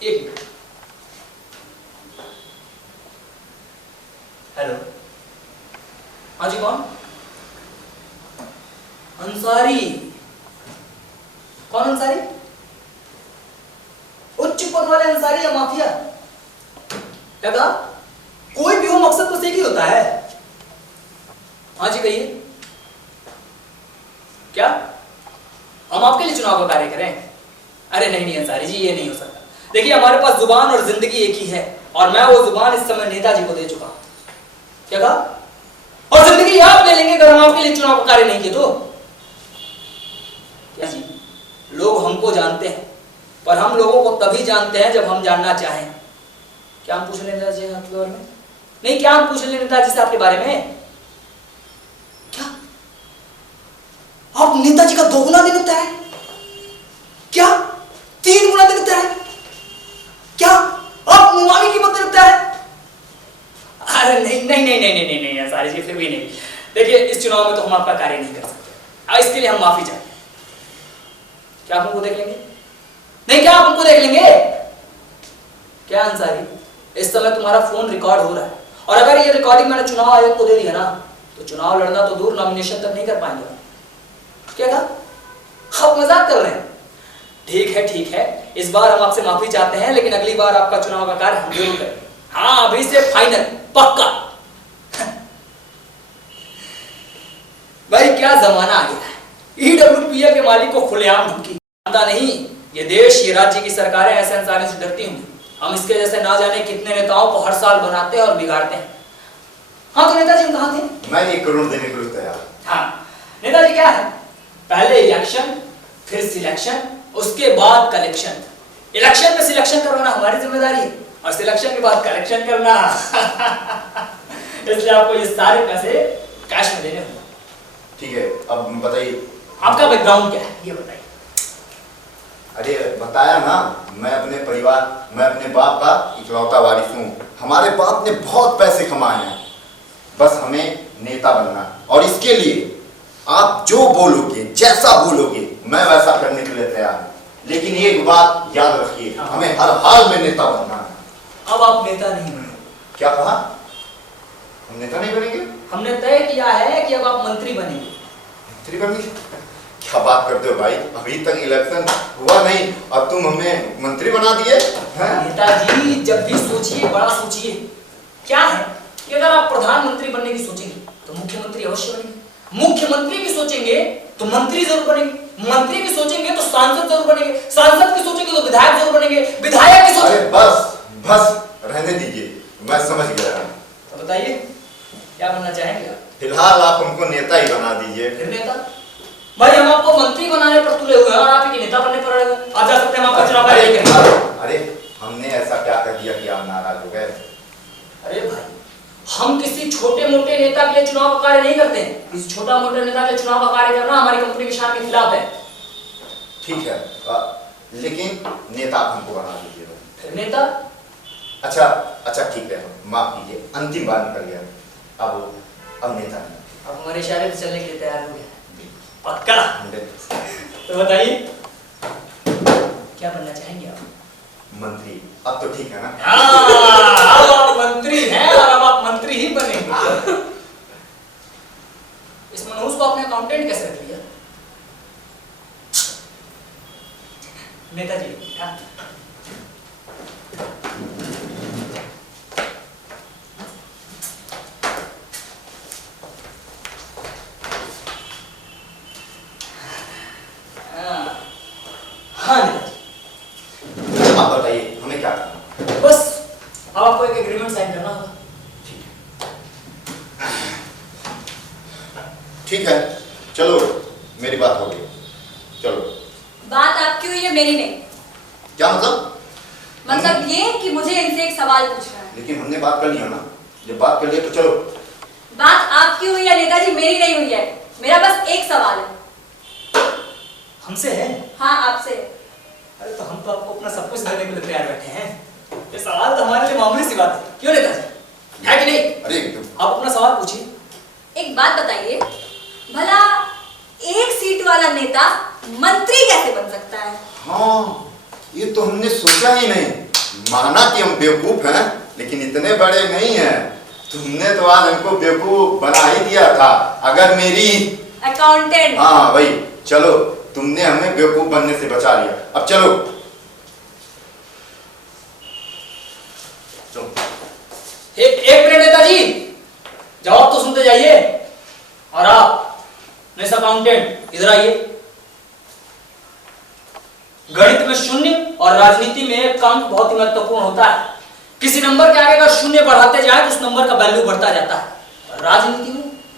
1 मिनट। हेलो, हाँ जी कौन? अंसारी। कौन अंसारी? उच्च पद वाले अंसारी या माफिया? क्या कहा? कोई भी हो मकसद तो एक ही होता है। हाँ जी कहिए। क्या हम आपके लिए चुनाव का कार्य करें? अरे नहीं नहीं अंसारी जी, ये नहीं हो सकता। देखिए हमारे पास जुबान और जिंदगी एक ही है, और मैं वो जुबान इस समय नेताजी को दे चुका हूं। क्या कहा? और जिंदगी आप ले लेंगे अगर हम आपके लिए चुनाव का कार्य नहीं किए तो? लोग हमको जानते हैं, पर हम लोगों को तभी जानते हैं जब हम जानना चाहें। क्या हम पूछ लें नेताजी आपके बारे में? नहीं, क्या हम पूछ लें नेताजी से आपके बारे में? क्या आप नेताजी का 2 गुना दिन लगता है? क्या 3 गुना दिन लगता है? क्या आप मुआवजे की कीमत लगता है? अरे नहीं नहीं नहीं नहीं नहीं नहीं सारी चीज फिर भी नहीं। देखिए, इस चुनाव में तो हम आपका कार्य नहीं कर सकते, इसके लिए हम माफी चाहते हैं। क्या आप हमको देख लेंगे? नहीं, क्या आप हमको देख लेंगे? क्या अंसारी, इस समय तुम्हारा फोन रिकॉर्ड हो रहा है, और अगर ये रिकॉर्डिंग मैंने चुनाव आयोग को दे दिया ना, तो चुनाव लड़ना तो दूर, नॉमिनेशन तक नहीं कर पाएंगे। क्या कहा? आप मजाक कर रहे हैं? ठीक है, इस बार हम आपसे माफी चाहते हैं, लेकिन अगली बार आपका चुनाव का कार्य हम जरूर करेंगे। हाँ, अभी से फाइनल, पक्का। भाई क्या जमाना आ गया है, ईडब्ल्यूपीएल के मालिक को खुलेआम धमकी। जानता नहीं, ये देश, ये राज्य की सरकारें ऐसे इंसानों से डरती होंगी। हम इसके जैसे ना जाने कितने नेताओं को हर साल बनाते हैं और बिगाड़ते हैं। हाँ, तो नेताजी हम कहाँ थे? मैं 1 करोड़ देने के लिए तैयार। हाँ, नेताजी क्या है, पहले इलेक्शन, फिर सिलेक्शन, उसके बाद कलेक्शन। इलेक्शन में सिलेक्शन करवाना हमारी जिम्मेदारी है, और सिलेक्शन के बाद कलेक्शन करना। इसलिए आपको ये सारे पैसे कैश में देने होंगे। ठीक है, अब बताइए आपका बैकग्राउंड क्या है, ये बताइए। अरे बताया ना, मैं अपने परिवार, मैं अपने बाप का इकलौता वारिस हूँ। हमारे बाप ने बहुत पैसे कमाए हैं, बस हमें नेता बनना है। और इसके लिए आप जो बोलोगे, जैसा बोलोगे, मैं वैसा करने के लिए तैयार हूँ। लेकिन एक बात याद रखिए, हमें हर हाल में नेता बनना है। अब आप नेता नहीं बने। क्या कहा? हम नेता नहीं बनेंगे? हमने तय किया है कि अब आप मंत्री बनेंगे। मंत्री बनेंगे? क्या बात करते हो भाई, अभी तक इलेक्शन हुआ नहीं और तुम हमें मंत्री बना दिए हैं? नेताजी, जब भी सोचिए, बड़ा सोचिए। क्या है कि अगर आप प्रधानमंत्री बनने की सोचेंगे तो मुख्यमंत्री अवश्य बनेंगे, मुख्यमंत्री की सोचेंगे तो मंत्री जरूर बनेंगे, मंत्री की सोचेंगे तो सांसद जरूर बनेंगे, सांसद की सोचेंगे तो विधायक जरूर बनेंगे, विधायक की सोचेंगे। अरे बस रहने दीजिए, मैं समझ गया। तो बताइए क्या बनना चाहेंगे आप? फिलहाल आप हमको नेता ही बना दीजिए। फिर नेता? भाई हम आपको मंत्री बनाने पर तुले हुए हैं और आप ही नेता बनने पर अड़े हुए हैं। आप जा सकते हैं, हम आपका चुनाव करेंगे। अरे हमने ऐसा क्या कर दिया कि आप नाराज हो गए? अरे भाई, हम किसी छोटे मोटे नेता के लिए चुनाव का कार्य नहीं करते हैं। किसी छोटा मोटे नेता के चुनाव का कार्य करना हमारी कंपनी की शान के खिलाफ है। ठीक है, लेकिन नेता हमको बना दीजिए। फिर नेता? अच्छा ठीक है, माफ कीजिए, अंतिम बार निकल गया। अब नेता नहीं। अब हमारे इशारे पे चलने के लिए तैयार हो गया? पक्का? तो बताइए क्या बनना चाहेंगे आप? मंत्री। अब तो ठीक है ना? अब आप मंत्री हैं और अब आप मंत्री ही बनेंगे। इस मनोज को आपने अकाउंटेंट कैसे रख लिया? नेताजी हाँ? हाँ नेताजी, आप बताइए हमें क्या करना? बस अब आपको एक एग्रीमेंट साइन करना होगा। ठीक है, चलो मेरी बात हो गई, चलो। बात आपकी हुई है, मेरी नहीं। क्या मतलब? मतलब ये कि मुझे इनसे एक सवाल पूछना है। लेकिन हमने बात कर लिया ना, जब बात कर लिया तो चलो। बात आपकी हुई है नेताजी, मेरी नहीं हुई है। मेरा बस एक सवाल है। हमसे है? हाँ आपसे। अरे तो हम तो आपको अपना सब कुछ देने के लिए तैयार बैठे हैं। ये सवाल तो हमारे लिए मामूली सी बात है, क्यों नेताजी? है कि नहीं? अरे आप अपना सवाल पूछिए। एक बात बताइए, भला एक सीट वाला नेता मंत्री कैसे बन सकता है? हाँ, ये तो हमने सोचा ही नहीं। माना कि हम बेवकूफ हैं, लेकिन इतने बड़े नहीं हैं। तुमने तो आज हमको बेवकूफ बना ही दिया था। अगर मेरी अकाउंटेंट। हाँ भाई, चलो तुमने हमें बेवकूफ बनने से बचा लिया। अब चलो एक मिनट नेताजी, जवाब तो सुनते जाइए। और आप मिस अकाउंटेंट इधर आइए। गणित में 0 और राजनीति में 1 अंक बहुत ही महत्वपूर्ण होता है। किसी नंबर के आगे अगर 0 बढ़ाते जाए तो उस नंबर का वैल्यू बढ़ता जाता है।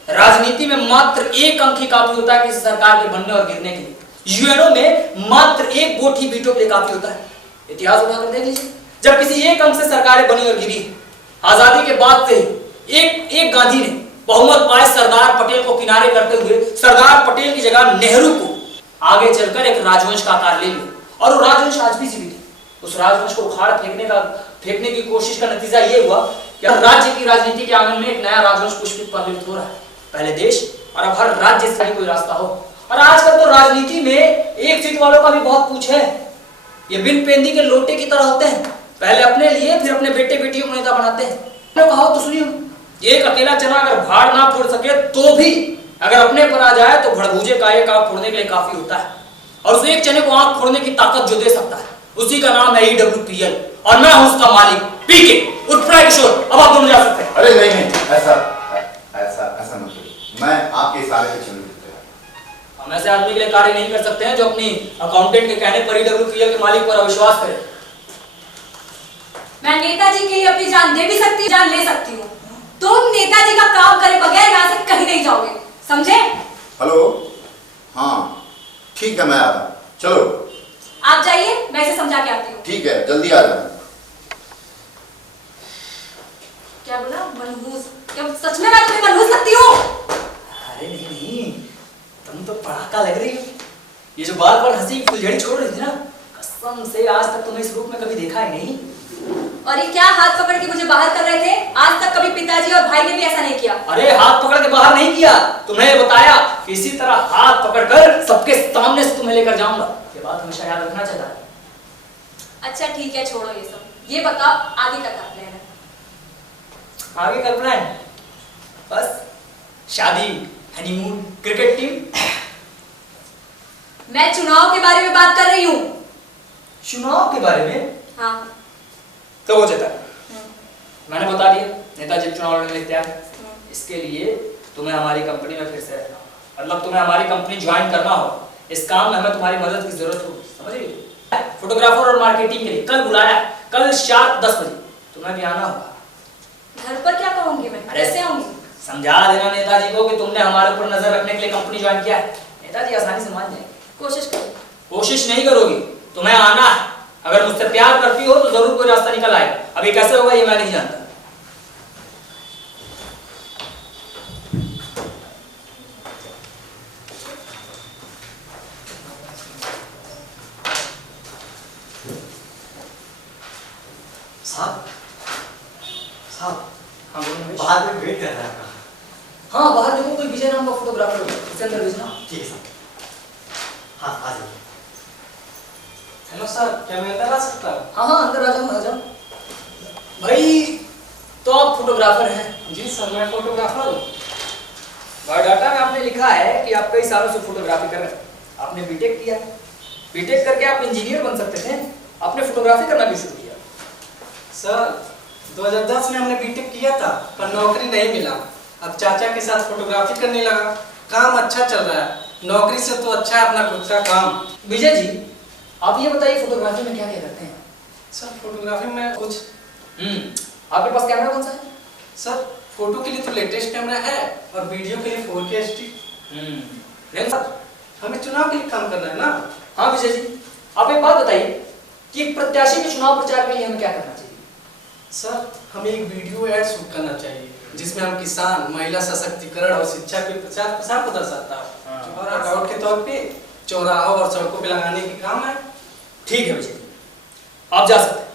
राजनीति में मात्र 1 अंक ही काफी होता है किसी सरकार के बनने और गिरने के लिए। यूएनओ में मात्र एक वोट ही वीटो के लिए काफी होता है। इतिहास उठाकर देख लीजिए, जब किसी एक अंक से सरकारें बनी और गिरी, आजादी के बाद से एक गांधी ने बहुमत पाए सरदार पटेल को किनारे करते हुए सरदार पटेल की जगह नेहरू को आगे चलकर एक राजवंश का आकार ले लिया, और वो राजवंश आज भी जीवित है। उस राजवंश को उखाड़ फेंकने की कोशिश का नतीजा ये हुआ कि राज्य की राजनीति के आंगन में एक नया राजवंश पुष्पित पल्लवित हो रहा है। पहले देश और अब हर राज्य से कोई रास्ता हो। और आजकल तो राजनीति में एक सीट वालों का भी बहुत पूछ है। ये बिन पेंदी के लोटे की तरह होते हैं, पहले अपने लिए फिर अपने बेटे बेटियों को नेता बनाते हैं। कहा तो सुनिए, एक अकेला चना अगर भाड़ ना फोड़ सके तो भी अगर अपने पर आ जाए तो भड़भूजे का एक आंख फोड़ने के लिए काफी होता है, और उस एक चने को आंख फोड़ने की ताकत जो दे सकता है उसी का नाम है EWPL, और मैं हूं उसका मालिक पीके उर्फ किशोर। अब आप दोनों जा सकते हैं। अरे नहीं नहीं, ऐसा मत करिए, मैं आपके इशारे पे चल देते हैं। हम ऐसे आदमी के लिए कार्य नहीं कर सकते हैं जो अपनी अकाउंटेंट के कहने पर EWPL के मालिक पर अविश्वास करे। मैं नेताजी के लिए अपनी जान दे भी सकती हूँ, जान ले सकती हूँ। तुम नेताजी का काम करे बगैर यहाँ से कहीं नहीं जाओगे, समझे? हेलो, हाँ ठीक है, मैं आ रहा, चलो आप जाइए, मैं इसे समझा के आती हूँ। ठीक है, जल्दी आ जाना। क्या बोला? मनहूस? क्या सच में मैं तुम्हें मनहूस लगती हूँ? अरे नहीं, तुम तो पड़ाका लग रही हो। ये जो बार बार हंसी की फुलझड़ी छोड़ रही थी ना, कसम से आज तक तुम्हें इस रूप में कभी देखा ही नहीं। और ये क्या हाथ पकड़ के मुझे बाहर कर रहे थे? आज तक कभी पिताजी और भाई ने भी ऐसा नहीं किया। अरे हाथ पकड़ के बाहर नहीं किया, तुम्हें बताया कि इसी तरह हाथ पकड़कर सबके सामने से तुम्हें लेकर जाऊंगा। ये बात हमेशा याद रखना चाहिए। अच्छा ठीक है, छोड़ो ये सब। ये बताओ आगे का क्या प्लान है? आगे का प्लान बस शादी, हनीमून, क्रिकेट टीम। मैं चुनाव के बारे में बात कर रही हूँ। चुनाव के बारे में? हाँ। तो वो चेता, मैंने बता दिया नेताजी चुनाव लड़ने के तैयार। इसके लिए तुम्हें हमारी कंपनी में फिर से रहना, मतलब तुम्हें हमारी कंपनी ज्वाइन करना हो। इस काम में हमें तुम्हारी मदद की जरूरत होगी, समझ रही हो? फोटोग्राफर और मार्केटिंग के लिए कल बुलाया, कल शाम 10 बजे तुम्हें भी आना होगा। घर पर क्या कहूंगी मैं? कैसे आऊंगी? समझा देना नेताजी को कि तुमने हमारे ऊपर नजर रखने के लिए कंपनी ज्वाइन किया है। नेताजी आसानी से मान जाएंगे। कोशिश करो। कोशिश नहीं करोगी, तुम्हें आना है। अगर मुझसे प्यार करती हो तो जरूर कोई रास्ता निकल आएगा। अभी कैसे होगा ये मैं नहीं जानता। साहब, हाँ बोलो। बाहर में वेट कर रहा है आपका। हाँ बाहर देखो, कोई विजय नाम का फोटोग्राफर होगा, इसे अंदर भेजना। ठीक है साहब, हाँ आ जाइए। हेलो सर, क्या मैं अंदर आ सकता हूँ? हाँ हाँ अंदर आ जाओ, आ जाओ। भाई तो आप फोटोग्राफर हैं? जी सर, मैं फोटोग्राफर हूँ। बायोडाटा में आपने लिखा है कि आप कई सालों से फोटोग्राफी कर रहे हैं। आपने बीटेक किया, बीटेक करके आप इंजीनियर बन सकते थे, आपने फोटोग्राफी करना भी शुरू किया। सर 2010 में हमने बीटेक किया था, पर नौकरी नहीं मिला। अब चाचा के साथ फोटोग्राफी करने लगा, काम अच्छा चल रहा है। नौकरी से तो अच्छा है अपना खुद का काम। विजय जी आप ये बताइए फोटोग्राफी में क्या क्या करते हैं? सर फोटोग्राफी में कुछ आपके पास कैमरा कौन सा है? सर फोटो के लिए तो लेटेस्ट कैमरा है, और वीडियो के लिए 4K HD। सर हमें चुनाव के लिए काम करना है ना। हाँ विजय जी, आप एक बात बताइए कि एक प्रत्याशी के चुनाव प्रचार के लिए हमें क्या करना चाहिए? सर हमें एक वीडियो ऐड शूट करना चाहिए जिसमें हम किसान, महिला सशक्तिकरण और शिक्षा के प्रचार प्रसार को दर्शाता है, और अकाउंट के तौर पे चौराहों और सड़कों पे लगाने के काम है। ठीक है विजय जी, आप जा सकते हैं।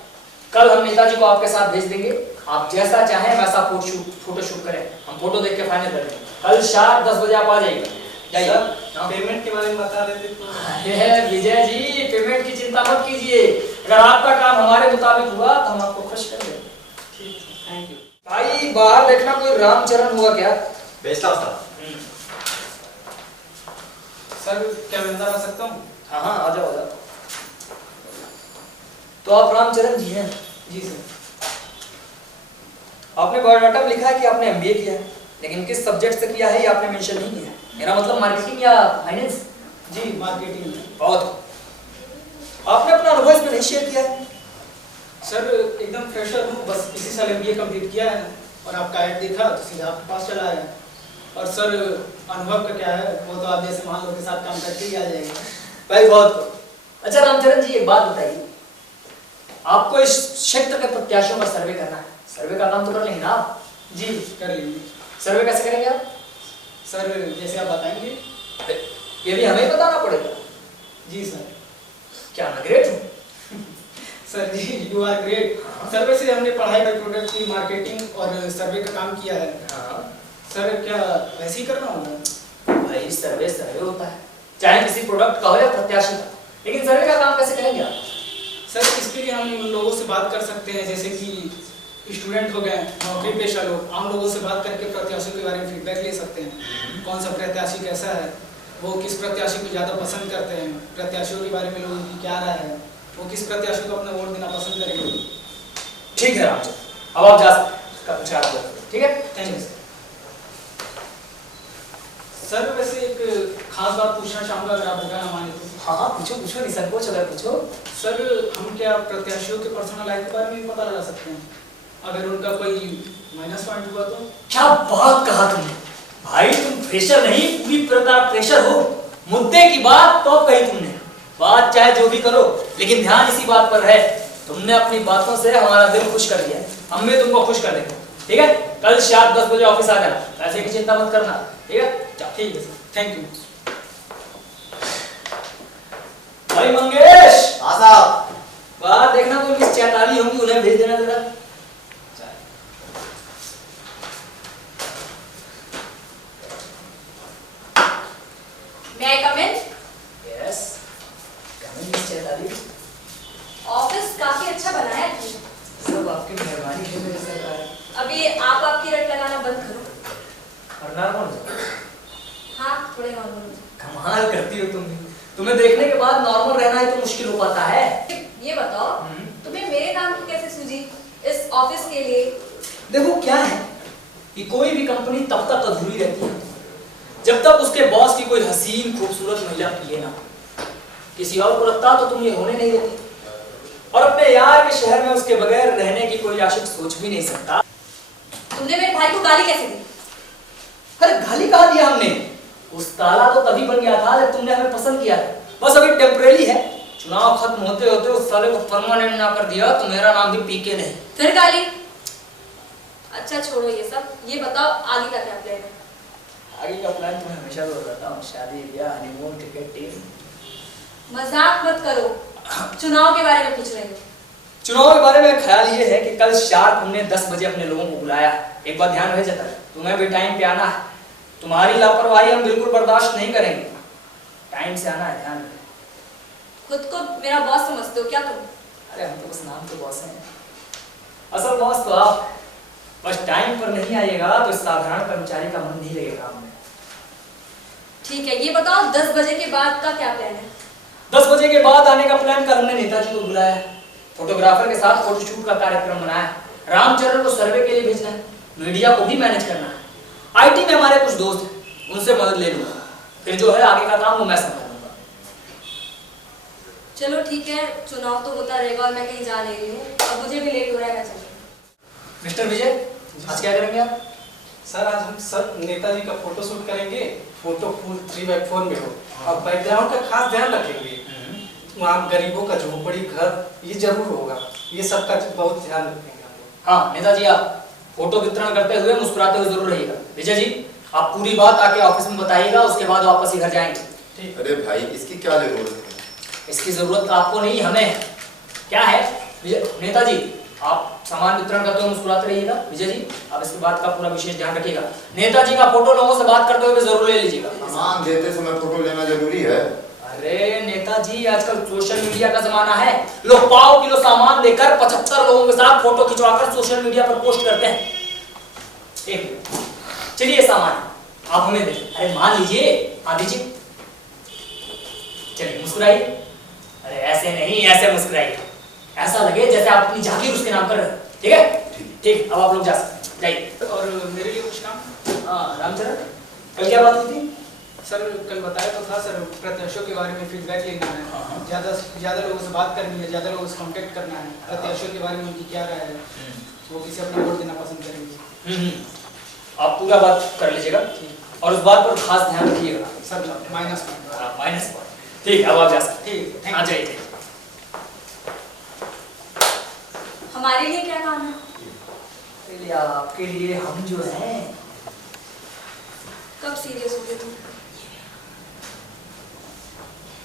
कल हम नेताजी को आपके साथ भेज देंगे, आप जैसा चाहें वैसा फोटो शूट करें, हम फोटो देख के फाइनल कर देंगे। कल शाम 10 बजे आप आ जाइएगा। जाइए। पेमेंट के बारे में बता देते तो। अरे विजय जी पेमेंट की चिंता मत कीजिए, अगर आपका काम हमारे मुताबिक हुआ तो हम आपको खुश कर देंगे। ठीक है, थैंक यू। भाई बाहर देखना कोई रामचरण हुआ क्या? बेस्ट ऑफ साहब। सर क्या मैं अंदर आ सकता हूँ? हाँ हाँ आ जाओ आ जाओ। तो आप रामचरण जी हैं? जी सर। आपने बायोडाटा में लिखा है कि आपने एमबीए किया है, लेकिन किस सब्जेक्ट से किया है ये आपने मेंशन नहीं किया है। मेरा मतलब मार्केटिंग या फाइनेंस? जी मार्केटिंग। बहुत। आपने अपना अनुभव इसमें नहीं शेयर किया है। सर एकदम फ्रेशर हूँ, बस इसी साल एमबीए कंप्लीट किया है, और आपका ऐड देखा तो सीधा आपके पास चला आया। और सर अनुभव का क्या है, वो तो आप जैसे महान लोग के साथ काम करके ही आ जाएगा। भाई बहुत खूब। अच्छा रामचरण जी एक बात बताइए, आपको इस क्षेत्र के प्रत्याशियों का सर्वे करना है, सर्वे का काम तो कर लेंगे ना आप? जी कर लेंगे सर्वे कैसे करेंगे आप? सर, जैसे आप बताएंगे। ये भी हमें बताना पड़ेगा। जी सर। क्या मैं ग्रेट हूँ? सर जी यू आर ग्रेट। सर्वे से हमने पढ़ाई बाई प्रोडक्ट की मार्केटिंग और सर्वे का काम किया है। हाँ सर क्या वैसे ही करना होगा? भाई सर्वे सर्वे होता है, चाहे किसी प्रोडक्ट का हो या प्रत्याशी का, लेकिन सर्वे का काम कैसे करेंगे आप? सर इसके लिए हम उन लोगों से बात कर सकते हैं, जैसे कि स्टूडेंट लोग हैं, नौकरी पेशा लोग, आम लोगों से बात करके प्रत्याशियों के बारे में फीडबैक ले सकते हैं। कौन सा प्रत्याशी कैसा है, वो किस प्रत्याशी को ज़्यादा पसंद करते हैं, प्रत्याशियों के बारे में लोगों की क्या राय है, वो किस प्रत्याशी को अपना वोट देना पसंद करेंगे। ठीक है रामचंद्र, अब आप जा सकते हैं। ठीक है, थैंक यू सर। वैसे एक खास बात पूछना चाहूँगा, अगर आप बुरा ना माने तो। हाँ हाँ पूछो पूछो, निसंकोच अगर पूछो। सर हम क्या प्रत्याशियों के पर्सनल लाइफ के बारे में भी पता लगा सकते हैं, अगर उनका कोई माइनस पॉइंट हुआ तो? क्या बात कहा तुमने भाई, तुम फ्रेशर नहीं पूरी प्रकार प्रेशर हो। मुद्दे की बात तो कही तुमने, बात चाहे जो भी करो लेकिन ध्यान इसी बात पर है। तुमने अपनी बातों से हमारा दिल खुश कर दिया, हम भी तुमको खुश कर देंगे। ठीक है, कल शाम 10 बजे ऑफिस आ जाना, पैसे की चिंता मत करना। ठीक है, ठीक है सर, थैंक यू। भाई मंगेश, हाँ साहब। बात देखना तो मिस चैताली होंगी, उन्हें भेज देना जरा। May I come in? Yes, coming miss Chaitali. Office काफी अच्छा बना है आपने। सब आपकी मेहरबानी है मेरे सरकार। अभी आप आपकी रट लगाना बंद करो। और नॉर्मल हाँ थोड़े नॉर्मल हो कमाल करती हो तुम भी। तुम्हें देखने के बाद नॉर्मल रहना ही तो मुश्किल हो पाता है। जाओ। ये बताओ तुम्हें मेरे नाम की कैसे सूझी इस ऑफिस के लिए? देखो क्या है कि कोई भी कंपनी तब तक अधूरी रहती है जब तक उसके बॉस की कोई हसीन खूबसूरत महिला प्रिय ना हो। किसी और को लगता तो तुम ये होने नहीं देती, और अपने यार के शहर में उसके बगैर रहने की कोई आशिक सोच भी नहीं सकता। तुमने मेरे भाई को गाली कैसे दी? अरे गाली कहा दिया हमने, उस ताला तो तभी बन गया था जब तुमने हमें पसंद किया था। बस अभी टेम्परेरी है, चुनाव खत्म होते होते उस साले को परमानेंट ना कर दिया तो मेरा नाम भी पीके नहीं। फिर गाली? अच्छा छोड़ो ये सब, ये बताओ आगे का क्या प्लान है? आगे का प्लान तो मैं हमेशा तो बताता हूँ, शादी ब्याह हनीमून टिकट टीम। मजाक मत करो, चुनाव के बारे में पूछ रही हूँ। चुनाव के बारे में ख्याल ये है कि कल शार्प हमने 10 बजे अपने लोगों को बुलाया। एक बार ध्यान रहे जाता है, तुम्हें भी टाइम पे आना है। तुम्हारी लापरवाही हम बिल्कुल बर्दाश्त नहीं करेंगे, टाइम से आना है, ध्यान रहे। खुद को मेरा बॉस समझते हो क्या तुम? अरे हम तो बस नाम के बॉस हैं, असल बॉस तो आप। बस टाइम पर नहीं आइएगा तो इस साधारण कर्मचारी का मन नहीं लगेगा काम में। ठीक है, ये बताओ 10 बजे के बाद का क्या प्लान है? 10 बजे के बाद आने का प्लान कर हमने नेताजी को बुलाया है, फोटोग्राफर के साथ फोटोशूट का कार्यक्रम बनाया है, रामचरण को सर्वे के लिए भेजना है, मीडिया को भी मैनेज करना है, आईटी में हमारे कुछ दोस्त हैं उनसे मदद ले लूंगा, फिर जो है आगे का काम वो मैं संभालूंगा। चलो ठीक है, चुनाव तो होता रहेगा और मैं कहीं जा नहीं रही हूँ, अब मुझे भी लेट हो रहा है, मैं चलती हूँ। मिस्टर विजय, आज क्या करेंगे आप? सर आज हम सब नेताजी का फोटो शूट करेंगे, फोटो फुल 3x4 में हो, और बैकग्राउंड का खास ध्यान रखेंगे। वहाँ गरीबों का झोपड़ी घर ये जरूर होगा, ये सब का बहुत ध्यान रखेंगे हम लोग। हाँ नेताजी, आप फोटो वितरण करते हुए मुस्कुराते हुए जरूर रहिएगा। विजय जी, आप पूरी बात आके ऑफिस में बताइएगा, उसके बाद वापस ही घर जाएंगे। ठीक। अरे भाई इसकी क्या जरूरत है? इसकी जरूरत आपको नहीं, हमें। क्या है विजय? नेताजी आप सामान वितरण करते हुए मुस्कुराते रहिएगा। विजय जी, आप इसकी बात का पूरा विशेष ध्यान रखिएगा। नेताजी का फोटो लोगों से बात करते हुए जरूर ले लीजिएगा। सामान देते समय फोटो लेना जरूरी है? अरे नेताजी, आजकल सोशल मीडिया का जमाना है, लोग पाव किलो सामान देकर 75 लोगों के साथ फोटो खिंचवाकर सोशल मीडिया पर पोस्ट करते हैं। एक मिनट, चलिए सामान आप हमें दें। अरे मान लीजिए, हाँ दीजिए, चलिए मुस्कुराइए। अरे ऐसे नहीं, ऐसे मुस्कुराइए, ऐसा लगे जैसे आप अपनी जागीर उसके नाम कर रहे हैं। ठीक है? ठीक, अब आप लोग जा सकते हैं, जाइए। और मेरे लिए कुछ काम? हाँ रामचरण, कल क्या बात हुई थी? सर कल बताया तो था सर, प्रत्याशियों के बारे में फीडबैक लेना है, ज़्यादा से ज़्यादा लोगों से बात करनी है, ज़्यादा लोगों से कांटेक्ट करना है, प्रत्याशियों के बारे में उनकी क्या राय है, वो किसे अपना वोट देना पसंद करेंगे। आप पूरा बात कर लीजिएगा और उस बात पर खास ध्यान रखिएगा। Sir minus point. Minus point, ठीक है, अब आप जा सकते हैं। ठीक है, हाँ, जाइए। हमारे लिए क्या काम है? पहले आपके लिए हम जो हैं, कब सीरियस हो गए तुम?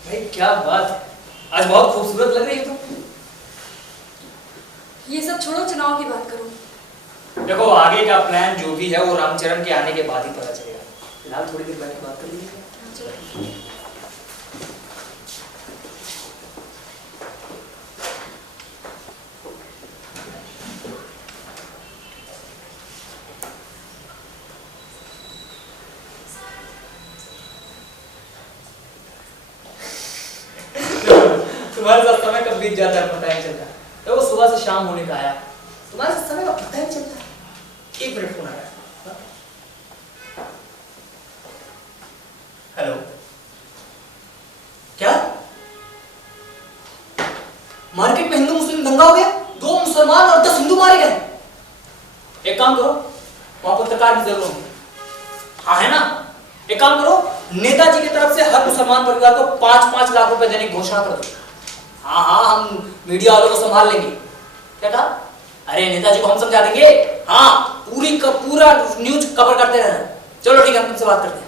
भाई क्या बात है, आज बहुत खूबसूरत लग रही है तुम। ये सब छोड़ो, चुनाव की बात करो। देखो आगे का प्लान जो भी है वो रामचरण के आने के बाद ही पता चलेगा। फिलहाल थोड़ी देर बैठ के बात कर लीजिए। चलो। तुम्हारे साथ समय कब बीत जाता है पता ही चलता। तो वो सुबह से शाम होने का आया, तुम्हारे साथ समय का पता ही चलता है। 1 मिनट फोन आ रहा है। हेलो, क्या मार्केट में हिंदू मुस्लिम दंगा हो गया? 2 मुसलमान और 10 हिंदू मारे गए। एक काम करो, वहां पत्रकार की जरूरत है। हाँ है ना, एक काम करो, नेताजी की तरफ से हर मुसलमान परिवार को 5-5 लाख रुपए देने की घोषणा कर दो। हाँ हाँ, हम मीडिया वालों को संभाल लेंगे। क्या कहा? अरे नेताजी को हम समझा देंगे। हाँ, पूरा न्यूज कवर करते रहना। चलो ठीक है, हम तुमसे बात करते हैं।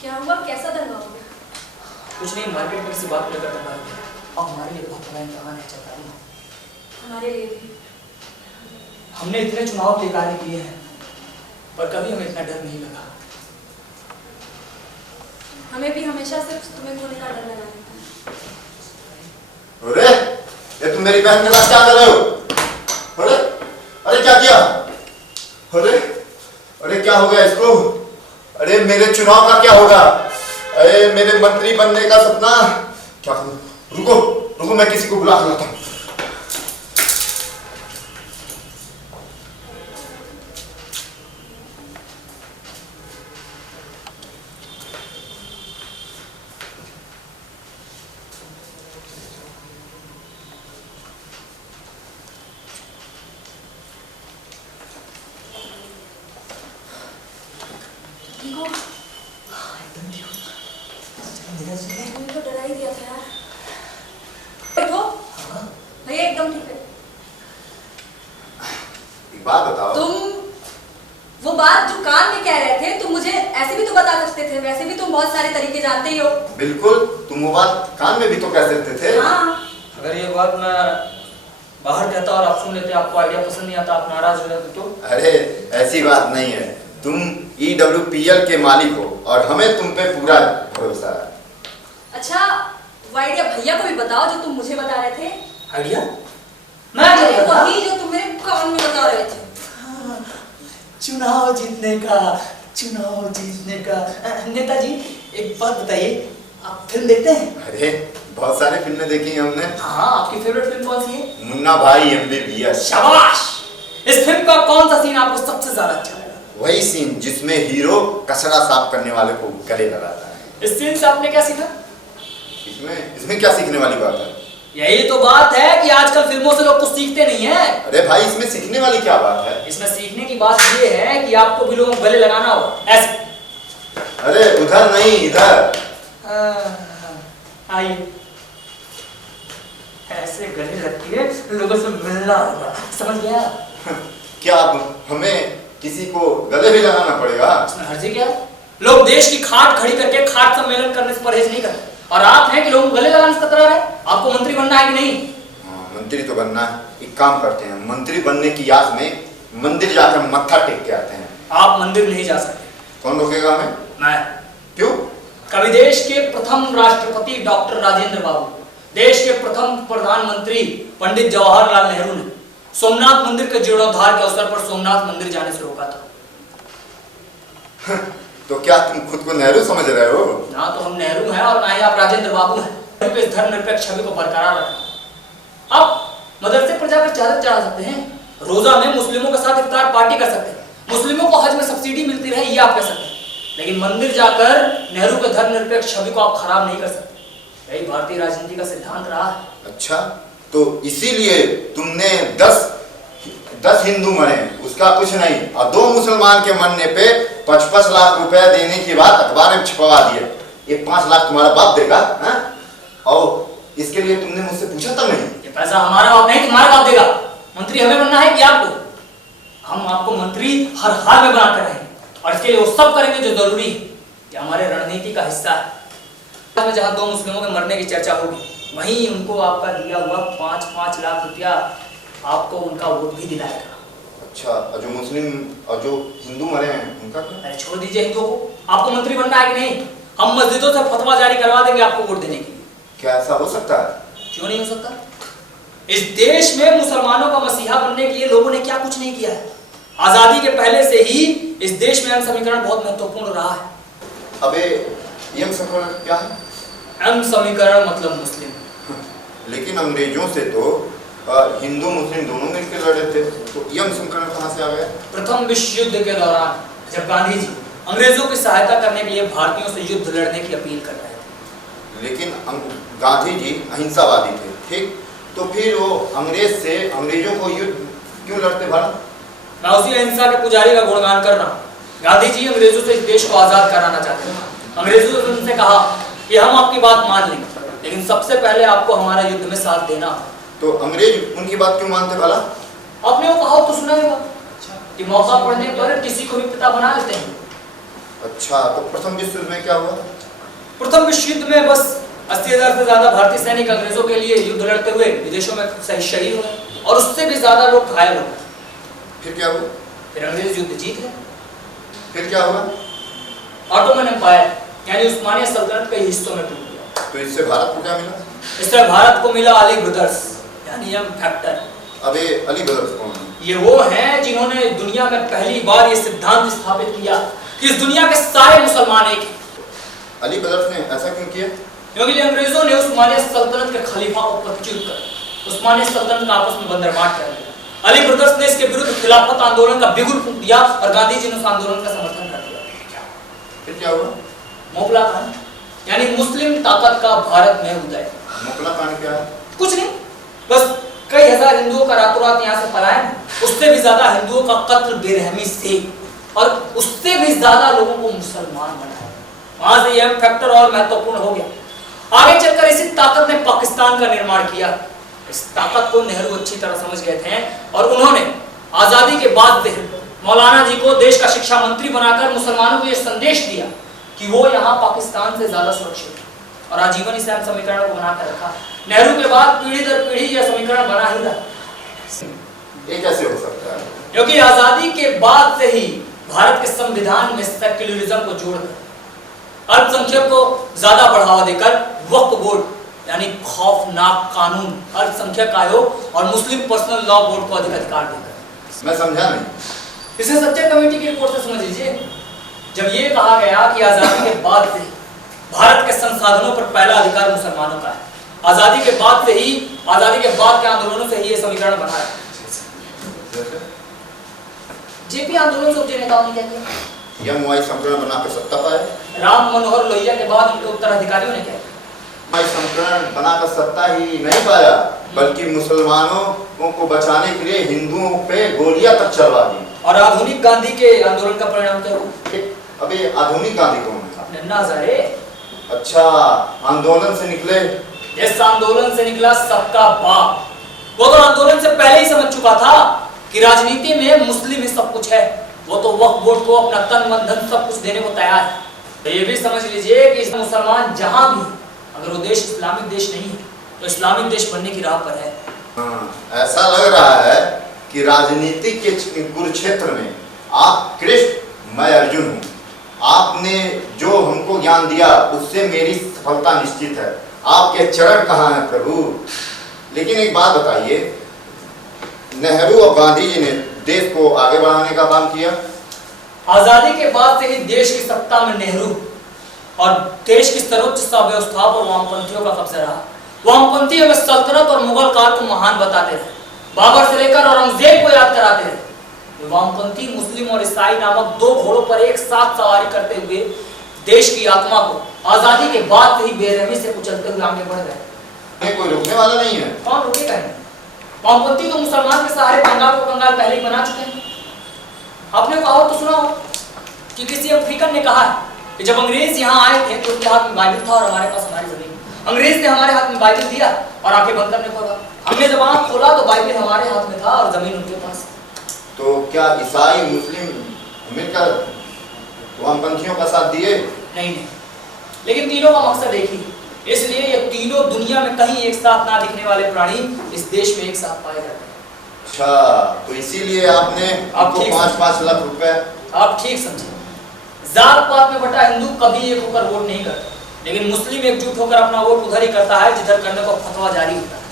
क्या हुआ? कैसा दंगा हो गया? कुछ नहीं, मार्केट में किसी बात को लेकर दंगा हो गया और हमारे लिए बहुत बड़ा इम्तिहान है चेतावनी। हमारे लिए भी। हमने इतने चुनाव के कार्य किए हैं पर कभी हमें इतना डर नहीं लगा। हमें भी हमेशा सिर्फ तुम्हें खोने का डर लगा रहता है। अरे ये तुम मेरी बहन के साथ क्या कर रहे हो? अरे अरे क्या किया? अरे क्या हो गया इसको? अरे मेरे चुनाव का क्या होगा? अरे मेरे मंत्री बनने का सपना क्या करूं? रुको मैं किसी को बुला के लाता हूं। ठीक हो? मैंने तो डरा ही दिया था यार। देखो, भैया एकदम ठीक है। एक बात बताओ। तुम वो बात जो कान में कह रहे थे, तुम मुझे ऐसे भी तो बता सकते थे। वैसे भी तुम बहुत सारे तरीके जानते ही हो। बिल्कुल, तुम वो बात कान में भी तो कह सकते थे। हाँ। अगर ये बात मैं बाहर कहता और आप सुन लेते, आपको आइडिया पसंद नहीं आता, आप नाराज हो जाते तो? अरे ऐसी बात नहीं है, तुम EWPL के मालिक हो और हमें तुम पे पूरा भरोसा है। अच्छा, वो आइडिया भैया को भी बताओ जो तुम मुझे बता रहे थे। आइडिया? मैं क्या अरे बता? वही जो तुम मेरे कान में बता रहे थे। चुनाव जीतने का। नेताजी एक बात बताइए, आप फिल्म देखते हैं? अरे बहुत सारी फिल्में देखी हैं हमने। हाँ, आपकी फेवरेट फिल्म कौन सी है? मुन्ना भाई MBBS। शाबाश! इस फिल्म का कौन सा सीन आपको सबसे ज्यादा अच्छा लगा? वही सीन जिसमें हीरो कचरा साफ करने वाले को गले लगाता है। इस सीन से आपने क्या सीखा? इसमें क्या सीखने वाली बात है? यही तो बात है कि आजकल फिल्मों से लोग कुछ सीखते नहीं हैं। अरे भाई इसमें सीखने वाली क्या बात है? इसमें सीखने की बात ये है कि आपको भी लोगों को गले लगाना हो ऐसे। अरे उधर नहीं, इधर। आइए, ऐसे गले लगती है, लोगों से मिलना होगा, समझ गया? क्या अब हमें किसी को गले भी लगाना पड़ेगा? इसमें हर्जी क्या? लोग देश की खाट खड़ी करके खाट सम्मेलन करने से परहेज नहीं करते, और आप हैं कि लोगों को गले लगाने से कतरा रहे। आपको मंत्री बनना है कि नहीं? हाँ, मंत्री तो बनना है। एक काम करते हैं, मंत्री बनने की याद में मंदिर जाकर मत्था टेक के आते हैं। आप मंदिर नहीं जा सकते। कौन रोकेगा हमें? मैं। क्यों? कभी देश के प्रथम राष्ट्रपति डॉक्टर राजेंद्र बाबू, देश के प्रथम प्रधानमंत्री पंडित जवाहरलाल नेहरू ने सोमनाथ मंदिर के जीर्णोद्धार के अवसर पर सोमनाथ मंदिर जाने से रोका था। तो क्या तुम खुद को नेहरू समझ रहे हो? ना तो हम नेहरू हैं और ना ही आप राजेंद्र बाबू हैं। इस धर्मनिरपेक्ष छवि को बरकरार रखना। आप मदरसे पर जाकर चादर चढ़ा सकते हैं, रोजा में मुस्लिमों के साथ इफ्तार पार्टी कर सकते हैं, मुस्लिमों को हज में सब्सिडी मिलती रहे, ये आप कर सकते हैं, लेकिन मंदिर जाकर नेहरू के धर्मनिरपेक्ष छवि को आप खराब नहीं कर सकते। यही भारतीय राजनीति का सिद्धांत रहा है। अच्छा, तो इसीलिए तुमने 10 10 हिंदू मरे, उसका कुछ नहीं, और 2 मुसलमान के मरने पे 55 लाख रुपए देने के बाद अखबार में छपवा दिए। ये 5 लाख तुम्हारा बाप देगा? और इसके लिए तुमने मुझसे पूछा था नहीं? ये पैसा हमारा बाप नहीं, तुम्हारा बाप देगा। मंत्री हमें बनना है कि आपको? हम आपको मंत्री हर हाल में बनाकर रहेंगे, और इसके लिए वो सब करेंगे जो जरूरी है। ये हमारे रणनीति का हिस्सा है। जहाँ 2 मुस्लिमों के मरने की चर्चा होगी, वहीं उनको आपका दिया हुआ 5-5 लाख रुपया आपको उनका वोट भी दिलाएगा। अच्छा, और जो मुस्लिम और जो हिंदू मरे हैं उनका क्या? अरे छोड़ दीजिए हिंदुओं को, आपको मंत्री बनना है कि नहीं? हम मस्जिदों से फतवा जारी करवा देंगे आपको वोट देने के लिए। क्या ऐसा हो सकता है? क्यों नहीं हो सकता? इस देश में मुसलमानों का मसीहा बनने के लिए लोगों ने क्या कुछ नहीं किया है। आजादी के पहले से ही इस देश में समीकरण बहुत महत्वपूर्ण रहा है। अबे यम समीकरण क्या है? एम समीकरण मतलब मुस्लिम। लेकिन अंग्रेजों से तो हिंदू मुस्लिम दोनों मिलकर लड़े थे, तो यम समीकरण कहाँ से आ गया? प्रथम विश्व युद्ध के दौरान जब गांधी जी अंग्रेजों की सहायता करने के लिए भारतीयों से युद्ध लड़ने की अपील कर रहे थे। लेकिन गांधी जी अहिंसावादी थे, ठीक? तो फिर वो अंग्रेजों को युद्ध क्यों लड़ते भारत? मैं उसी अहिंसा के पुजारी का गुणगान कर रहा हूँ। गांधी जी अंग्रेजों से इस देश को आजाद कराना चाहते थे। अंग्रेजों ने उनसे कहा कि हम आपकी बात मान लेंगे, लेकिन सबसे पहले आपको हमारा युद्ध में साथ देना हो। तो अंग्रेज उनकी बात क्यों मानते भला? आपने वो कहा तो सुना होगा कि मौका पड़ने पर किसी को भी पिता बना लेते हैं। अच्छा, तो प्रथम विश्व युद्ध में क्या हुआ? प्रथम विश्व युद्ध में बस 80,000 से ज्यादा भारतीय सैनिक अंग्रेजों के लिए युद्ध लड़ते हुए विदेशों में शहीद हुए, और उससे भी ज्यादा लोग घायल हो गए। फिर क्या हुआ? फिर अंग्रेज युद्ध जीत गए। फिर क्या हुआ? ऑटोमन एम्पायर यानी उस्मानिया सल्तनत कई हिस्सों में टूट गया। तो इससे भारत को क्या मिला? इससे भारत को मिला अली ब्रदर्स यानी एम फैक्टर। अबे अली ब्रदर्स कौन है? ये वो हैं जिन्होंने दुनिया में पहली बार ये सिद्धांत स्थापित किया कि इस दुनिया के सारे मुसलमान एक हैं। अली ब्रदर्स ने ऐसा क्यों किया? क्योंकि अंग्रेजों ने उस्मानिया सल्तनत के खलीफा को पदच्युत कर उस्मानिया सल्तनत का आपस में बंदरबांट कर दिया। अली ब्रदर्स ने इसके विरुद्ध खिलाफत आंदोलन का बिगुल फूंक दिया और गांधी जी ने उस आंदोलन का समर्थन कर दिया। फिर क्या हुआ? मोगला खान यानी मुस्लिम ताकत का भारत में उदय। मोगला खान क्या है? कुछ नहीं, बस कई हजार हिंदुओं का रातों रात यहाँ से पलायन, उससे भी ज्यादा हिंदुओं का कत्ल बेरहमी से, और उससे भी ज्यादा लोगों को मुसलमान बनाया। वहां से यह फैक्टर और महत्वपूर्ण हो गया। आगे चलकर इसी ताकत ने पाकिस्तान का निर्माण किया। इस ताकत को नेहरू अच्छी तरह समझ गए थे, और उन्होंने आजादी के बाद से मौलाना जी को देश का शिक्षा मंत्री बनाकर मुसलमानों को यह संदेश दिया कि वो यहाँ पाकिस्तान से ज्यादा सुरक्षित है, और आजीवन इस समीकरण को बनाकर रखा। नेहरू के बाद पीढ़ी दर पीढ़ी यह समीकरण बना ही रहा। ये कैसे हो सकता है? क्योंकि आजादी के बाद से ही भारत के संविधान में सेक्युलरिज्म को जोड़कर अल्पसंख्यक को ज्यादा बढ़ावा देकर वक्फ बोर्ड यानी खौफनाक कानून, अल्पसंख्यक आयोग और मुस्लिम पर्सनल लॉ बोर्ड को अधिक अधिकार देकर। मैं समझा नहीं। इसे सच्चे कमेटी की रिपोर्ट से समझ लीजिए। जब ये कहा गया कि आजादी के बाद से भारत के संसाधनों पर पहला अधिकार मुसलमानों का है, आजादी के बाद से ही, आजादी के बाद के आंदोलनों से ही ये समीकरण बना है। जेपी आंदोलन से उपजे नेताओं ने क्या किया? यह मुआई समीकरण बनाकर सत्ता पाए। राम मनोहर लोहिया के बाद उनके उत्तराधिकारियों ने क्या किया? समीकरण बनाकर सत्ता ही नहीं पाया, बल्कि मुसलमानों को बचाने के लिए हिंदुओं पे गोलियां तक चलवा दी। और आधुनिक गांधी के आंदोलन का परिणाम क्या हुआ? अबे आधुनिक गांधी कौन है? नन्ना हजारे। अच्छा, आंदोलन से निकले। इस आंदोलन से निकला सबका बाप। वो तो आंदोलन से पहले ही समझ चुका था कि राजनीति में मुस्लिम ही सब कुछ है। वो तो वक्फ बोर्ड को अपना तन मन धन सब कुछ देने को तैयार है। तो ये भी समझ लीजिए कि इस मुसलमान जहां भी, अगर वो देश इस्लामिक देश नहीं है तो इस्लामिक देश बनने की राह पर है। ऐसा लग रहा है कि राजनीति के कुरुक्षेत्र में आप कृष्ण, मैं अर्जुन हूँ। आपने जो हमको ज्ञान दिया उससे मेरी सफलता निश्चित है। आपके चरण कहाँ हैं प्रभु? लेकिन एक बात बताइए, नेहरू और गांधी जी ने देश को आगे बढ़ाने का काम किया। आजादी के बाद से ही देश की सत्ता में नेहरू और देश की सर्वोच्च व्यवस्था पर वामपंथियों का कब्जा रहा। वामपंथी हमें सल्तनत और मुगल काल को महान बताते थे, बाबर से लेकर औरंगजेब को याद कराते थे। वामपंथी मुस्लिम और ईसाई नामक 2 घोड़ों पर एक साथ सवारी करते हुए देश की आत्मा को आजादी के बाद से ही बेरहमी से कुचलते हुए आगे बढ़ गए। कोई रोकने वाला नहीं है। कौन रोकेगा? वामपंथी तो मुसलमान के सहारे बंगाल को कंगाल पहले ही बना चुके हैं। आपने कहा हो तो सुना हो कि किसी अफ्रीकन ने कहा है कि जब अंग्रेज यहाँ आए थे तो उनके हाथ में बाइबल था और हमारे पास हमारी जमीन। अंग्रेज ने हमारे हाथ में बाइबल दिया और आंखें बंद करने खोला। हमने जब आंख खोला तो बाइबल हमारे हाथ में था और जमीन उनके पास। तो क्या ईसाई मुस्लिम मिलकर वामपंथियों का साथ दिए? नहीं, लेकिन तीनों का मकसद एक ही, इसलिए ये तीनों दुनिया में कहीं एक साथ ना दिखने वाले प्राणी इस देश में एक साथ पाए जाते हैं। अच्छा, तो इसीलिए आपने आपको 5-5 लाख रुपए। आप ठीक समझे। जात पात में बटा हिंदू कभी एक होकर वोट नहीं करता, लेकिन मुस्लिम एकजुट होकर अपना वोट उधर ही करता है जिधर करने का फतवा जारी होता है।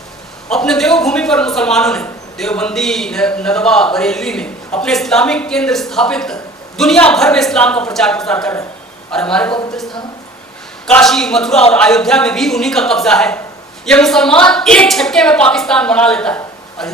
अपने देवभूमि पर मुसलमानों ने देवबंदी नदवा बरेलवी में अपने इस्लामिक केंद्र स्थापित कर दुनिया भर में इस्लाम का प्रचार प्रसार कर रहे हैं। और हमारे पवित्र स्थान काशी, मथुरा और अयोध्या में भी उन्हीं का कब्जा है। ये मुसलमान एक झटके में पाकिस्तान बना लेता है और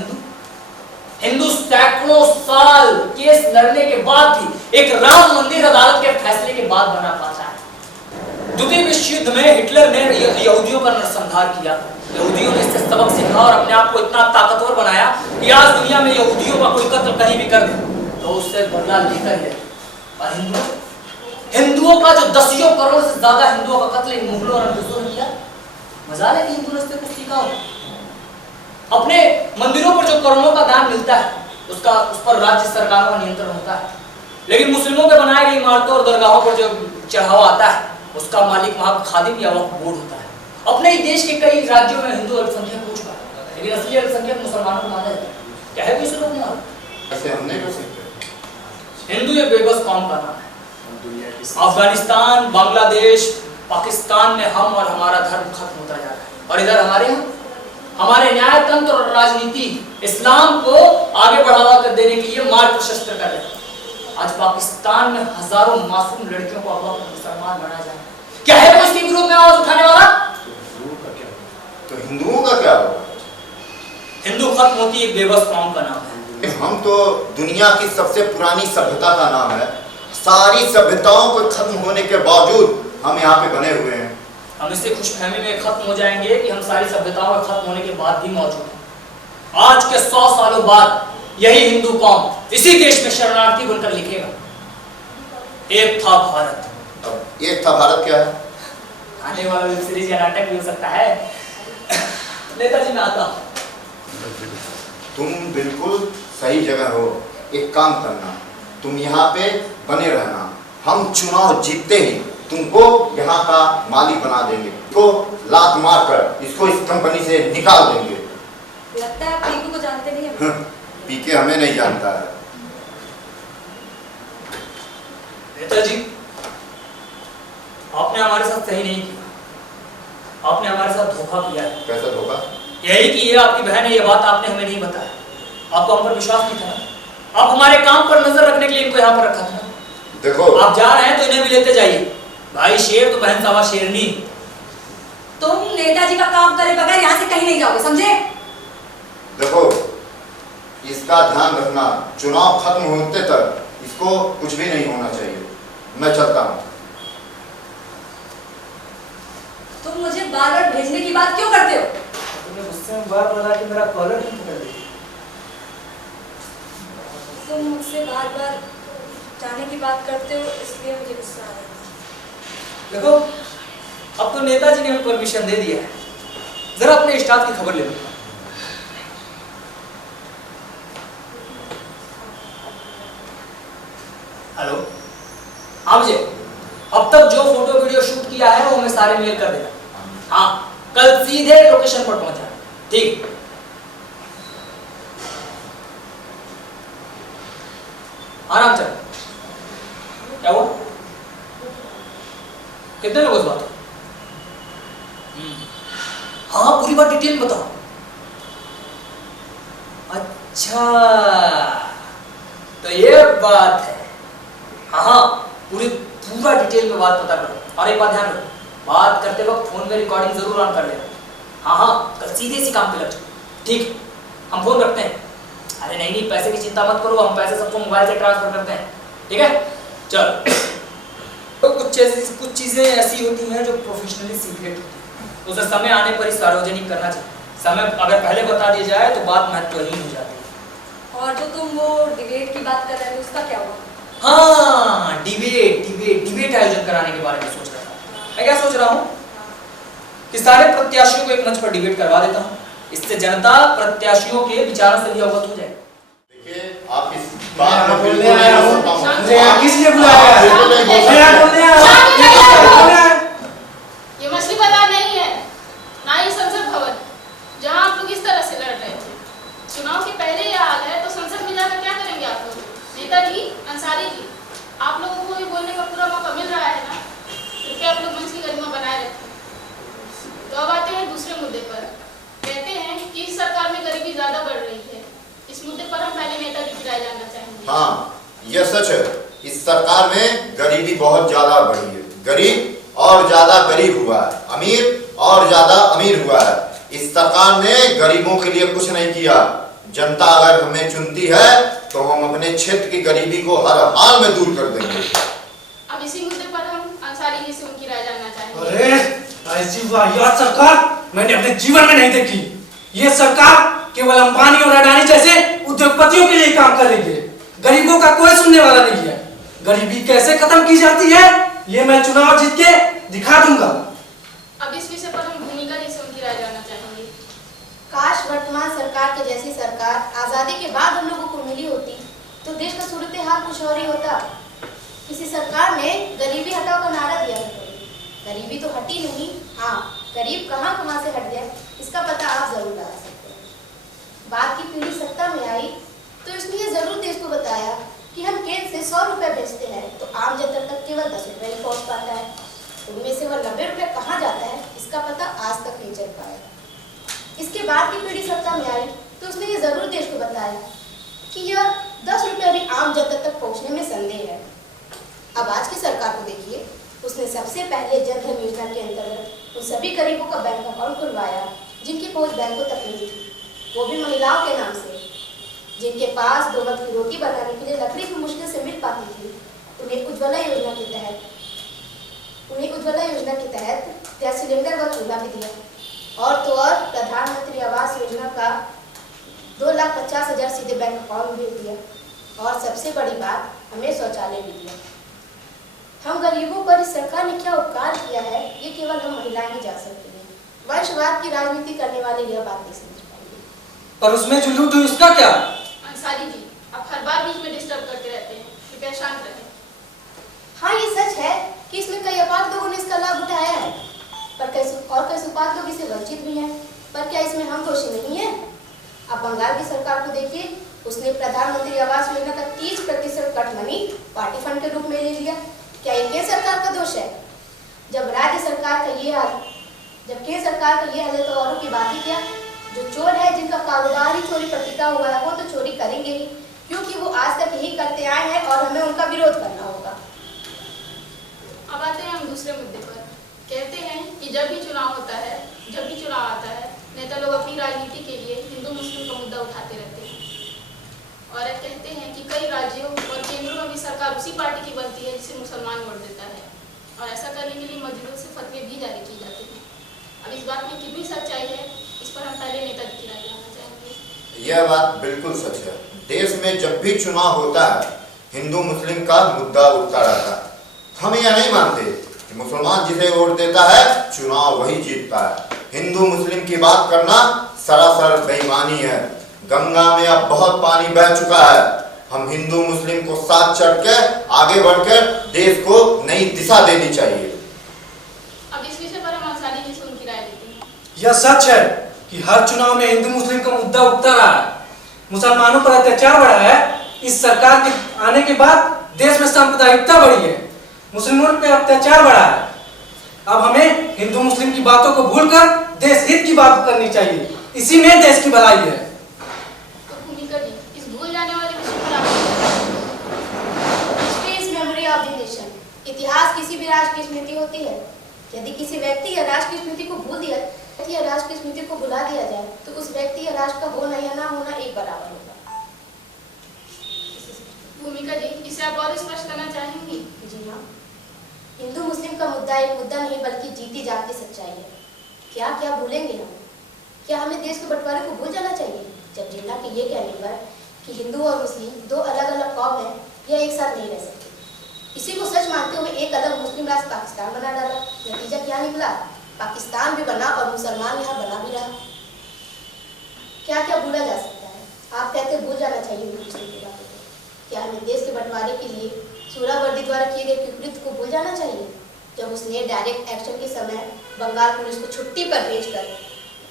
हिंदू सैकड़ों साल केस लड़ने के बाद भी एक राम मंदिर अदालत के फैसले के बाद बना पाता है। द्वितीय विश्व युद्ध में हिटलर ने यहूदियों का नरसंहार किया। यहूदियों ने इससे सबक सीखा और अपने आप को इतना ताकतवर बनाया कि आज दुनिया में यहूदियों का कोई कत्ल कहीं भी कर दे तो उससे बदला लेकर ही। और हिंदुओं का जो 10 करोड़ से ज्यादा हिंदुओं का कत्ल इन मुगलों और अंग्रेजों ने किया, मजाल है कि हिंदू ने कुछ सीखा हो। अपने मंदिरों पर जो करोड़ों का दान मिलता है उस पर राज्य सरकारों का नियंत्रण होता है, लेकिन मुस्लिमों के बनाए गए इमारतों और दरगाहों पर जो चढ़ावा आता है उसका मालिक वहां खादिम या वक्फ बोर्ड होता है। अपने ही देश के कई राज्यों में हिंदू अल्पसंख्यक हो चुका है, लेकिन असली अल्पसंख्यक मुसलमानों को माना जाता है। क्या है कोई लोग नहीं मालूम? ऐसे हम नहीं कर सकते। हिंदू ये बेबस कौम का नाम है। अफगानिस्तान, बांग्लादेश, पाकिस्तान में हम और हमारा धर्म खत्म होता जा रहा है, और इधर हमारे यहाँ हमारे न्याय तंत्र और राजनीति इस्लाम को आगे बढ़ावा कर देने के लिए मार्ग प्रशस्त कर रहे हैं। आज पाकिस्तान में हजारों मासूम लड़कियों को अगवा कर मुसलमान बनाया जा रहा है। क्या है कोई इसके विरोध में आवाज उठाने वाला? तो हिंदुओं का क्या होगा? हिंदू खत्म होती एक बेबस कौम का नाम है। हम तो दुनिया की सबसे पुरानी सभ्यता का नाम है। सारी सभ्यताओं को खत्म होने के बावजूद हम यहाँ पे बने हुए हैं। हम इससे खुशफहमी में खत्म हो जाएंगे कि हम सारी सभ्यताओं के खत्म होने के बाद भी मौजूद हैं। आज के 100 सालों बाद यही हिंदू कौम इसी देश में शरणार्थी बनकर लिखेगा, एक था भारत। अब एक था भारत क्या है? आने वाला वेब सीरीज या नाटक भी हो सकता है। नेताजी मैं आता हूं। तुम बिल्कुल सही जगह हो। एक काम करना, तुम यहाँ पे बने रहना। हम चुनाव जीतते ही तुमको यहाँ का मालिक बना देंगे। इसको लात मार कर इसको इस कंपनी से निकाल देंगे। लगता है आप पीकू को जानते नहीं हैं। पीके हमें नहीं जानता है। नेताजी, आपने हमारे साथ सही नहीं किया। आपने हमारे साथ धोखा किया है। कैसा धोखा? यही कि ये आपकी बहन है, ये बात आपने हमें नहीं बताया। आपको हम पर विश्वास नहीं था। आप हमारे काम पर नजर रखने के लिए इनको यहाँ पर रखा था। देखो, आप जा रहे हैं तो इन्हें भी लेते जाइए। भाई शेर तो बहन सावा शेरनी। तुम नेताजी का काम करे बगैर यहाँ से कहीं नहीं जाओगे, समझे? देखो, इसका ध्यान रखना, चुनाव खत्म होते तक इसको कुछ भी नहीं होना चाहिए। मैं चलता हूँ। तुम मुझे बार-बार भेजने की बात क्यों करते हो? तुमने गुस्से में बार बता कि मेरा कॉलर क्यों पकड़ लिया? तुम मुझसे बार-बार जाने की बात करते हो, इसलिए मुझे गुस्सा आ रहा है। देखो, अब तो नेताजी ने हमें परमिशन दे दिया है। जरा अपने स्टाफ की खबर ले लो। हेलो, हाँ मुझे अब तक जो फोटो वीडियो शूट किया है वो हमें सारे मेल कर देना। हाँ, कल सीधे लोकेशन पर पहुंचा। ठीक। आराम चल। क्या हुआ? कितने लोग इस बात? हाँ, पूरी बात डिटेल में बताओ। अच्छा, तो ये बात है। हाँ, पूरा डिटेल में बात पता करो। और एक बात ध्यान रखो, बात करते वक्त फोन में रिकॉर्डिंग जरूर ऑन कर लेना। हाँ, कल सीधे सी काम पे लग जाओ। ठीक, हम फोन रखते हैं। अरे नहीं, पैसे की चिंता मत करो, हम पैसे सबको मोबाइल से ट्रांसफर करते हैं। ठीक है, चल। तो कुछ चीजें ऐसी होती हैं जो प्रोफेशनली सीक्रेट होती हैं, उसे समय आने पर ही सार्वजनिक करना चाहिए। समय अगर पहले बता दिया जाए तो बात महत्वहीन हो जाती है। और जो तुम वो डिबेट की बात कर रहे थे उसका क्या हुआ? हाँ, डिबेट आयोजन कराने के बारे में सोच रहा था। मैं क्या सोच रहा हूँ कि सारे प्रत्याशियों को एक मंच पर डिबेट करवा देता हूँ। इससे जनता प्रत्याशियों के विचारों से भी अवगत हो जाए। देखिए, आप इस बात में बोलने बिल्कुल आया नहीं हूँ। बोल पाऊंगा। मुझे यहाँ किसने बुलाया है? बिल्कुल नहीं बोल मुझे यहाँ बोलने आया हूँ। ये मछली बाजार नहीं है, ना ही संसद भवन, जहाँ आप लोग इस तरह से लड़ रहे थे। चुनाव के पहले ये हाल है तो संसद में जाकर क्या करेंगे आप लोग? नेताजी, अंसारी जी, आप लोगों को भी बोलने का पूरा मौका मिल रहा है ना? कृपया आप लोग मंच की गरिमा बनाए रखें। तो अब आते हैं दूसरे मुद्दे पर। कहते हैं कि इस सरकार में गरीबी ज्यादा बढ़ रही है। इस मुद्दे पर हम पहले नेताजी की राय जानना चाहेंगे। हाँ, यह सच है। इस सरकार में गरीबी बहुत ज्यादा बढ़ी है। गरीब और ज्यादा गरीब हुआ है, अमीर और ज्यादा अमीर हुआ है। इस सरकार ने गरीबों के लिए कुछ नहीं किया। जनता अगर हमें चुनती है तो हम अपने क्षेत्र की गरीबी को हर हाल में दूर कर देंगे। अब इसी मुद्दे पर हम अंसारी जी से उनकी राय जानना चाहेंगे। अरे ऐसी वाहियात सरकार मैंने अपने जीवन में नहीं देखी। ये सरकार केवल अंबानी और अडानी जैसे उद्योगपतियों के लिए काम कर रही है। गरीबों का कोई सुनने वाला नहीं है। गरीबी कैसे खत्म की जाती है ये मैं चुनाव जीत के दिखा दूंगा। अब इस विषय पर हम भूमिका जी से उनकी राय जानना चाहेंगे। काश वर्तमान सरकार के जैसी सरकार आजादी के बाद हम लोगों को मिली होती तो देश का सूरत हाल कुछ और ही होता। किसी सरकार ने गरीबी हटाओ का नारा दिया है। गरीबी तो हटी नहीं, हाँ गरीब कहाँ से हट गया इसका पता आप जरूर लगा सकते हैं। बाद की पीढ़ी सत्ता में आई तो इसने ये जरूर देश को बताया कि हम केंद्र से 100 रुपए भेजते हैं तो आम जनता तक केवल 10 रुपए ही पहुंच पाता है। उनमें से वह 90 रुपए कहाँ जाता है इसका पता आज तक नहीं चल पाया। इसके बाद की पीढ़ी सत्ता में आई तो उसने ये जरूर देश को बताया कि यह 10 रुपए भी आम जनता तक पहुंचने में संदेह है। अब आज की सरकार को देखिए, उसने सबसे पहले जन धन योजना के अंतर्गत उन सभी गरीबों का बैंक अकाउंट खुलवाया जिनकी पहुंच बैंकों तक नहीं थी, वो भी महिलाओं के नाम से, जिनके पास 2 वक्त की रोटी बनाने के लिए लकड़ी भी मुश्किल से मिल पाती थी। उन्हें उज्ज्वला योजना के तहत गैस सिलेंडर व चूल्हा भी दिया। और तो और प्रधानमंत्री आवास योजना का 2,50,000 सीधे बैंक अकाउंट में दिया। और सबसे बड़ी बात, हमें शौचालय भी दिया। हम गरीबों पर इस सरकार ने क्या उपकार किया है ये केवल हम महिलाएं ही जा सकते हैं। वंशवाद की राजनीति करने वाले यह बात नहीं समझ पाएंगे। पर उसमें जो लूट हुई उसका क्या? अंसारी जी, आप हर बार बीच में डिस्टर्ब करते रहते हैं, कृपया शांत रहें। हाँ ये सच है कि इसमें कई अपात्र लोगों ने इसका लाभ उठाया है, पर कई सुपात्र लोग इसे वंचित भी हैं। पर क्या इसमें हम दोषी नहीं है? अब बंगाल की सरकार को देखिए, उसने प्रधानमंत्री आवास योजना का 30% कट मनी पार्टी फंड के रूप में ले लिया। क्या ये केंद्र सरकार का दोष है? जब केंद्र सरकार का ये हाल है तो औरों की बात ही क्या? जो चोर है, जिनका कारोबार ही चोरी पर टिका हुआ है, वो तो चोरी करेंगे ही, क्योंकि वो आज तक यही करते आए हैं और हमें उनका विरोध करना होगा। अब आते हैं हम दूसरे मुद्दे पर। कहते हैं कि जब भी चुनाव आता है, नेता लोग अपनी राजनीति के लिए हिंदू मुस्लिम का मुद्दा उठाते रहते हैं। और कहते हैं कि कई राज्यों और केंद्रों में भी सरकार उसी पार्टी की बनती है जिसे मुसलमान वोट देता है, और ऐसा करने के लिए मस्जिदों से फतवे भी जारी किए जाते हैं। अब इस बात में कितनी सच्चाई है, इस पर हम पहले नेताजी की राय जानना चाहेंगे। यह बात बिल्कुल सच है। देश में जब भी चुनाव होता है हिंदू मुस्लिम का मुद्दा उठता रहता है। हम यह नहीं मानते कि मुसलमान जिसे वोट देता है चुनाव वही जीतता है। हिंदू मुस्लिम की बात करना सरासर बेईमानी है। गंगा में अब बहुत पानी बह चुका है। हम हिंदू मुस्लिम को साथ चढ़ के आगे बढ़कर देश को नई दिशा देनी चाहिए। अब इस विषय पर हम अंसारी जी से उनकी राय लेते हैं। यह सच है कि हर चुनाव में हिंदू मुस्लिम का मुद्दा उठता रहा है। मुसलमानों पर अत्याचार बढ़ा है। इस सरकार के आने के बाद देश में सांप्रदायिकता बढ़ी है, मुसलमानों पर अत्याचार बढ़ा है। अब हमें हिंदू मुस्लिम की बातों को भूलकर देश हित की बात करनी चाहिए। इसी में देश की भलाई है। तो भूमिका जी, इस भूल जाने वाले विषय पर आप मेमोरी ऑफ द नेशन। इतिहास किसी भी राष्ट्र की स्मृति होती है। यदि किसी व्यक्ति या राष्ट्र की स्मृति को भूल दिया या राष्ट्र की स्मृति को भुला दिया जाए तो उस व्यक्ति या राष्ट्र का होना या ना होना एक बराबर होगा। भूमिका जी, इसे आप और स्पष्ट करना चाहेंगी? जी हाँ, हिंदू मुस्लिम का मुद्दा एक मुद्दा नहीं बल्कि जीती जाती सच्चाई है। क्या क्या भूलेंगे हम? क्या हमें देश के बंटवारे को भूल जाना चाहिए, जब जिन्ना के ये कहने पर कि हिंदू और मुस्लिम दो अलग अलग कौम हैं, यह एक साथ नहीं रह सकते। इसी को सच मानते हुए एक अलग मुस्लिम राष्ट्र पाकिस्तान बना डाला। नतीजा क्या निकला? पाकिस्तान भी बना और मुसलमान यहाँ बना भी रहा। क्या क्या भूला जा सकता है? आप कहते भूल जाना चाहिए हिंदू मुस्लिम की बातों को। क्या हमें देश के बंटवारे के लिए सुहरावर्दी द्वारा किए गए कृत्य को भूल जाना चाहिए, जब उसने डायरेक्ट एक्शन के समय बंगाल पुलिस को छुट्टी पर भेजकर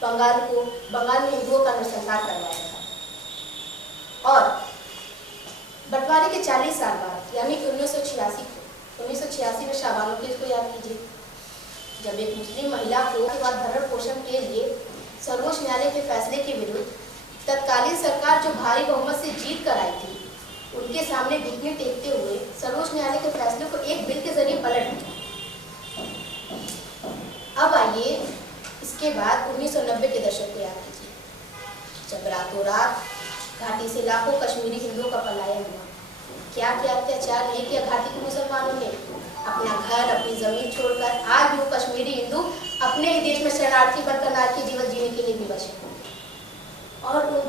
बंगाल में हिंदुओं का नरसंहार करवाया था। और बंटवारे के 40 साल बाद यानी 1986 में शाबानो केस को याद कीजिए, जब एक मुस्लिम महिला को भरण पोषण के लिए सर्वोच्च न्यायालय के फैसले के विरुद्ध तत्कालीन सरकार जो भारी बहुमत से जीत कर आई थी, उनके सामने घुटने टेकते हुए सर्वोच्च न्यायालय के फैसले को एक बिल के जरिए पलट दिया। अब आइए इसके बाद 1990 के दशक को याद कीजिए, जब रातों रात घाटी से लाखों कश्मीरी हिंदुओं का पलायन हुआ। क्या क्या अत्याचार नहीं किया घाटी के मुसलमानों ने? अपना घर, अपनी जमीन छोड़कर आज भी वो कश्मीरी हिंदू अपने ही देश में शरणार्थी बनकर नारकी जीवन जीने के लिए विवश है। और उन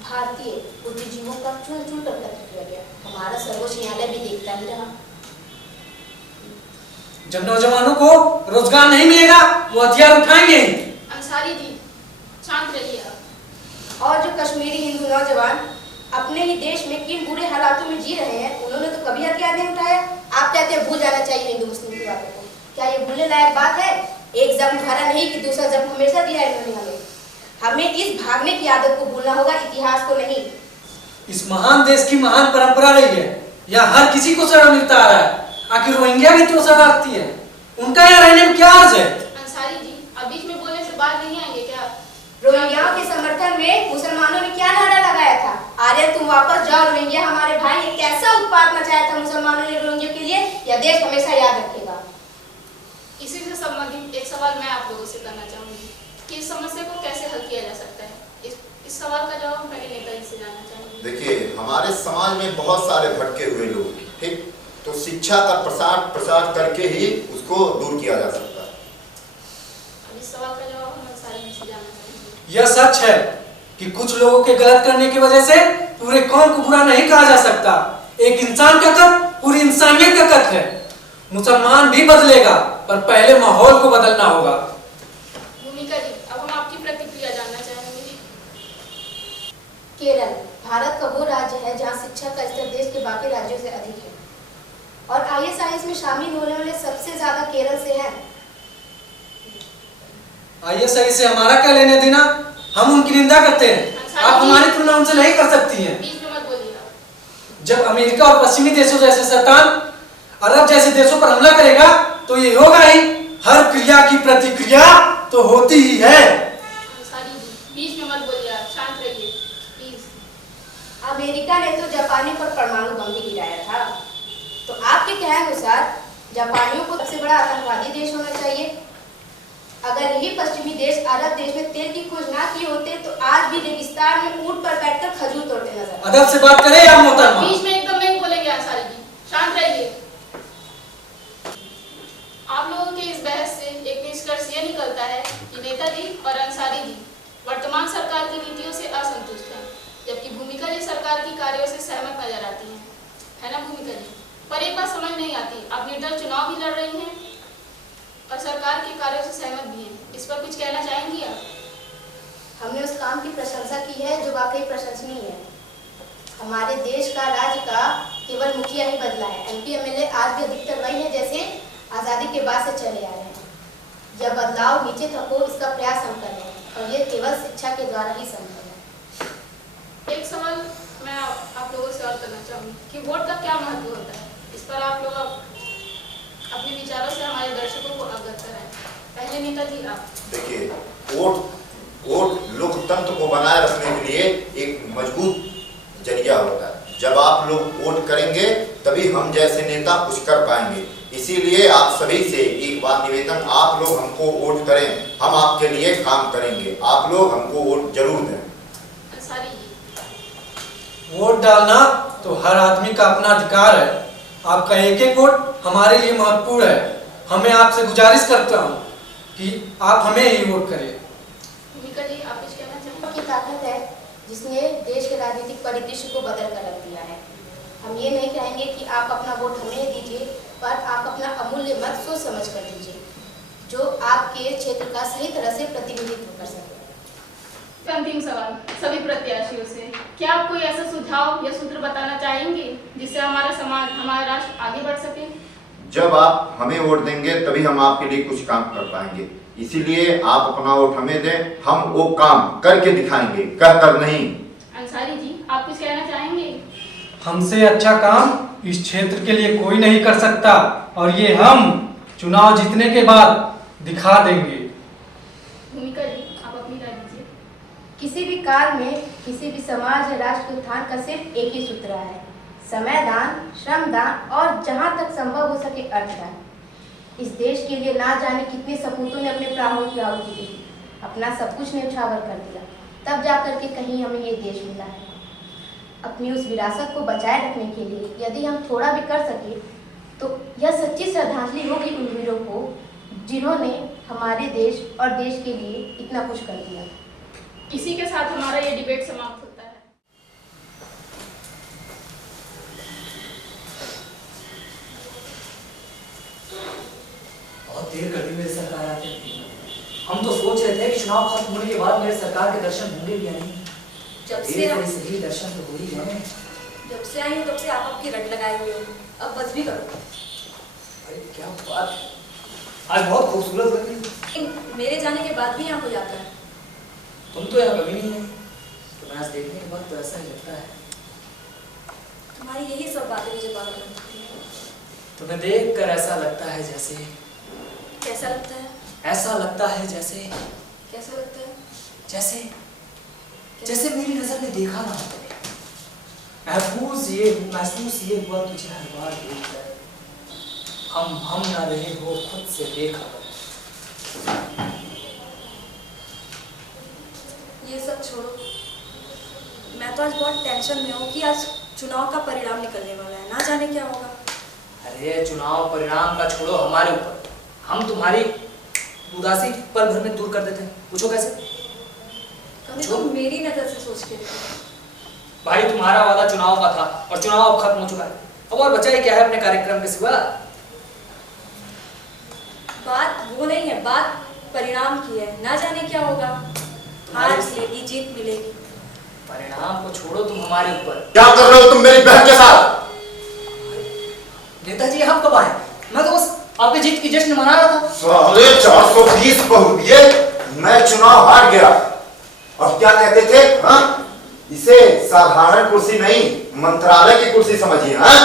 भारतीय बुद्धिजीवों का चुन चुन कर कत्ल किया गया। हमारा सर्वोच्च न्यायालय भी देखता ही रहा। जब नौजवानों को रोजगार नहीं मिलेगा वो हथियार उठाएंगे। अंसारी जी शांत रहिए आप। और जो कश्मीरी हिंदू नौजवान अपने ही देश में किन बुरे हालातों में जी रहे हैं, उन्होंने तो कभी हथियार नहीं उठाया। आप कहते हैं भूल जाना चाहिए हिंदू मुस्लिम की बातों को। क्या ये भूलने लायक बात है? एक जख्म भरा नहीं कि दूसरा जख्म हमेशा दिया है इन्होंने हमें इस भागने की आदत को भूलना होगा, इतिहास को नहीं। इस महान देश की महान परंपरा रही है, यहाँ हर किसी को शरण मिलता आ रहा है। आखिर रोहिंग्या भी तो शरणार्थी है, उनका यहाँ रहने में क्या अर्ज है? अंसारी जी अब बीच में बोलने से बात नहीं आएंगे क्या? रोहिंग्याओं के समर्थन में मुसलमानों ने क्या नारा लगाया था? आर्य तुम वापस जाओ, रोहिंग्या हमारे भाई। एक कैसा उत्पात मचाया था मुसलमानों ने रोहिंग्या के लिए, यह देश हमेशा याद रखेगा। इसी से संबंधित एक सवाल मैं आप लोगों से करना चाहूंगी कि इस समस्या को कैसे हल किया जा सकता है। इस सवाल का जवाब मैं नेताजी से जानना चाहूंगी। देखिए, हमारे समाज में बहुत सारे भटके हुए लोग, ठीक, तो शिक्षा का प्रसार करके ही उसको दूर किया जा सकता है। अब इस सवाल का जवाब हम अंसारी जी से जानना चाहेंगे। यह सच है कि कुछ लोगों के गलत करने की वजह से पूरे कौम को बुरा नहीं कहा जा सकता। एक इंसान का कत्ल पूरी इंसानियत का कत्ल है। मुसलमान भी बदलेगा, पर पहले माहौल को बदलना होगा। भूमिका जी अब हम आपकी प्रतिक्रिया जानना चाहेंगे। केरल भारत का वो राज्य है जहाँ शिक्षा का स्तर देश के बाकी राज्यों से अधिक है, और ISIS में शामिल होने वाले सबसे ज्यादा केरल से हैं। ISIS से हमारा क्या लेने देना? हम उनकी निंदा करते हैं, आप हमारी तुलना उनसे नहीं कर सकती हैं। बीच में मत बोलिए आप। जब अमेरिका और पश्चिमी देशों जैसे शैतान अरब जैसे देशों पर हमला करेगा तो ये होगा ही। हर क्रिया की प्रतिक्रिया तो होती ही है। अंसारी जी बीच में मत बोलिए आप, शांत रहिए प्लीज। अमेरिका ने तो जापानियों पर परमाणु बम भी गिराया था, तो आपके कहने अनुसार जापानियों को सबसे बड़ा आतंकवादी देश होना चाहिए। अगर यही पश्चिमी देश अरब देश में तेल की खोज ना किए होते तो आज भी रेगिस्तान में ऊंट पर बैठकर खजूर तोड़ते नजर। अदब से बात करें या मोहतरमा? बीच में एकदम नहीं बोलेंगे अंसारी जी, शांत रहिए। आप लोगों के इस बहस से एक निष्कर्ष ये निकलता है कि नेताजी और अंसारी जी वर्तमान सरकार की नीतियों से असंतुष्ट हैं, जबकि भूमिका जी सरकार की कार्यों से सहमत नजर आती हैं, है ना भूमिका जी? पर एक बात समझ नहीं आती, आप निर्दल चुनाव भी लड़ रही हैं और सरकार के कार्यों से सहमत भी हैं। इस पर कुछ कहना चाहेंगी आप? हमने उस काम की प्रशंसा की है जो वाकई प्रशंसनीय है। हमारे देश का राज्य का केवल मुखिया ही बदला है। MP MLA आज भी अधिकतर वही है जैसे आज़ादी के बाद से चले आ रहे हैं। यह बदलाव नीचे तक हो, इसका प्रयास हम कर रहे हैं, और यह केवल शिक्षा के द्वारा ही संभव है। एक सवाल मैं आप लोगों से और करना चाहूँगी कि वोट का क्या महत्व होता है? इस पर आप लोग अपने विचारों से हमारे दर्शकों को अवगत कराएं। पहले नेताजी आप। देखिए, वोट लोकतंत्र को बनाए रखने के लिए एक मजबूत जरिया होता है। जब आप लोग वोट करेंगे तभी हम जैसे नेता कुछ कर पाएंगे। इसीलिए आप सभी से एक बात निवेदन, आप लोग हमको वोट करें, हम आपके लिए काम करेंगे। आप लोग हमको वोट जरूर दें। अंसारी जी। वोट डालना तो हर आदमी का अपना अधिकार है। आपका एक एक वोट हमारे लिए महत्वपूर्ण है। हमें आपसे गुजारिश करता हूँ कि आप हमें ही वोट करें। भूमिका जी, आप कुछ कहना चाहेंगे? की ताकत है जिसने देश के राजनीतिक परिदृश्य को बदल कर रख दिया है। हम ये नहीं कहेंगे कि आप अपना वोट हमें दीजिए, पर आप अपना अमूल्य मत सोच समझ कर दीजिए, जो आपके क्षेत्र का सही तरह से प्रतिनिधित्व कर सके। अंतिम सवाल सभी प्रत्याशियों से, क्या आप कोई ऐसा सुझाव या सूत्र बताना चाहेंगे जिससे हमारा समाज, हमारा राष्ट्र आगे बढ़ सके? जब आप हमें वोट देंगे तभी हम आपके लिए कुछ काम कर पाएंगे, इसीलिए आप अपना वोट हमें दें, हम वो काम करके दिखाएंगे, कहकर नहीं। अंसारी जी, आप कुछ कहना चाहेंगे? हमसे अच्छा काम इस क्षेत्र के लिए कोई नहीं कर सकता, और ये हम चुनाव जीतने के बाद दिखा देंगे। भूमिका जी, आप अपनी राय दीजिए। किसी भी काल में किसी भी समाज या राष्ट्र के उत्थान का सिर्फ एक ही सूत्र है, समय दान, श्रम दान और जहाँ तक संभव हो सके अर्थदान। इस देश के लिए ना जाने कितने सपूतों ने अपने प्राणों की आहुति दी, अपना सब कुछ न्यौछावर कर दिया, तब जाकर के कहीं हमें ये देश मिला है। अपनी उस विरासत को बचाए रखने के लिए यदि हम थोड़ा भी कर सके तो यह सच्ची श्रद्धांजलि होगी उन वीरों को जिन्होंने हमारे देश और देश के लिए इतना कुछ कर दिया। इसी के साथ हमारा ये डिबेट समाप्त होता है। बहुत देर कर दी मेरी सरकार आते। हम तो सोच रहे थे कि चुनाव खत्म होने के बाद मेरे सरकार के दर्शन होंगे भी या नहीं। जब से सही दर्शन तो हो ही गए। जब से आई हूँ तब से आप आपकी रट लगाए हुए हो, अब बस भी करो। अरे क्या बात, आज बहुत खूबसूरत लग रही हो। मेरे जाने के बाद भी यहाँ कोई आता है? तुम तो यहाँ कभी नहीं है, तुम्हें आज देखने के बाद तो ऐसा ही लगता है। तुम्हारी यही सब बातें मुझे पागल कर देती हैं। तुम्हें देखकर ऐसा लगता है जैसे, कैसा लगता है? ऐसा लगता है जैसे, कैसा लगता है? जैसे जैसे मेरी नजर ने देखा ना हो। महसूस ये हुआ तुझे हर बार देखकर, हम ना रहे हो खुद से देखा। ये सब छोड़ो, मैं तो आज बहुत टेंशन में हूँ कि आज चुनाव का परिणाम निकलने वाला है, ना जाने क्या होगा। अरे चुनाव परिणाम का छोड़ो, हमारे ऊपर, हम तुम्हारी उदासी पल भर में दूर कर देते हैं। पूछो कैसे? कभी तो मेरी नजर से सोच के देखो। भाई तुम्हारा वादा चुनाव का था और चुनाव अब खत्म हो चुका है, अब और बचा ही क्या है अपने कार्यक्रम के सिवा? बात वो नहीं है, बात परिणाम की है, ना जाने क्या होगा। हार मिलेगी, जीत मिलेगी। परिणाम को छोड़ो, तुम हमारे ऊपर क्या कर रहे हो तुम मेरी बहन के साथ? नेताजी हम कब आए? मैं तो बस आपकी जीत की जश्न मना रहा था। साले 420 बहुरिए, मैं चुनाव हार गया। अब क्या कहते थे? हाँ, इसे साधारण कुर्सी नहीं मंत्रालय की कुर्सी समझिए। हाँ,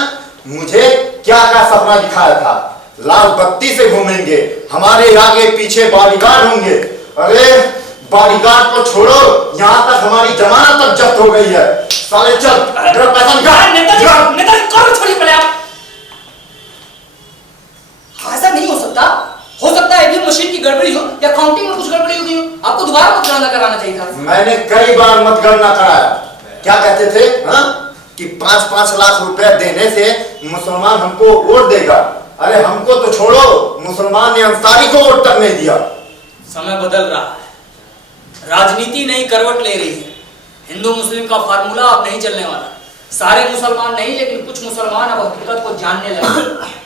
मुझे क्या क्या सपना दिखाया था, लाल बत्ती से घूमेंगे, हमारे आगे पीछे बॉडीगार्ड होंगे। अरे बॉडीगार्ड को छोड़ो, यहाँ तक हमारी जमानत तक जब्त हो गई है। साले चल मेरा पैसा निकाल। नेताजी कौन छोड़ी पड़े आप? ऐसा नहीं हो सकता है ईवीएम मशीन की गड़बड़ी हो या काउंटिंग में कुछ गड़बड़ी हो गई हो। आपको दोबारा मतगणना कराना चाहिए था। मैंने कई बार मतगणना कराया। क्या कहते थे? हाँ, कि 5-5 लाख रुपए देने से मुसलमान हमको वोट देगा। अरे हमको तो छोड़ो, मुसलमान ने अंसारी को वोट तक नहीं दिया। समय बदल रहा है, राजनीति नई करवट ले रही है। हिंदू मुस्लिम का फार्मूला अब नहीं चलने वाला। सारे मुसलमान नहीं, लेकिन कुछ मुसलमान अब हकीकत को जानने लगे।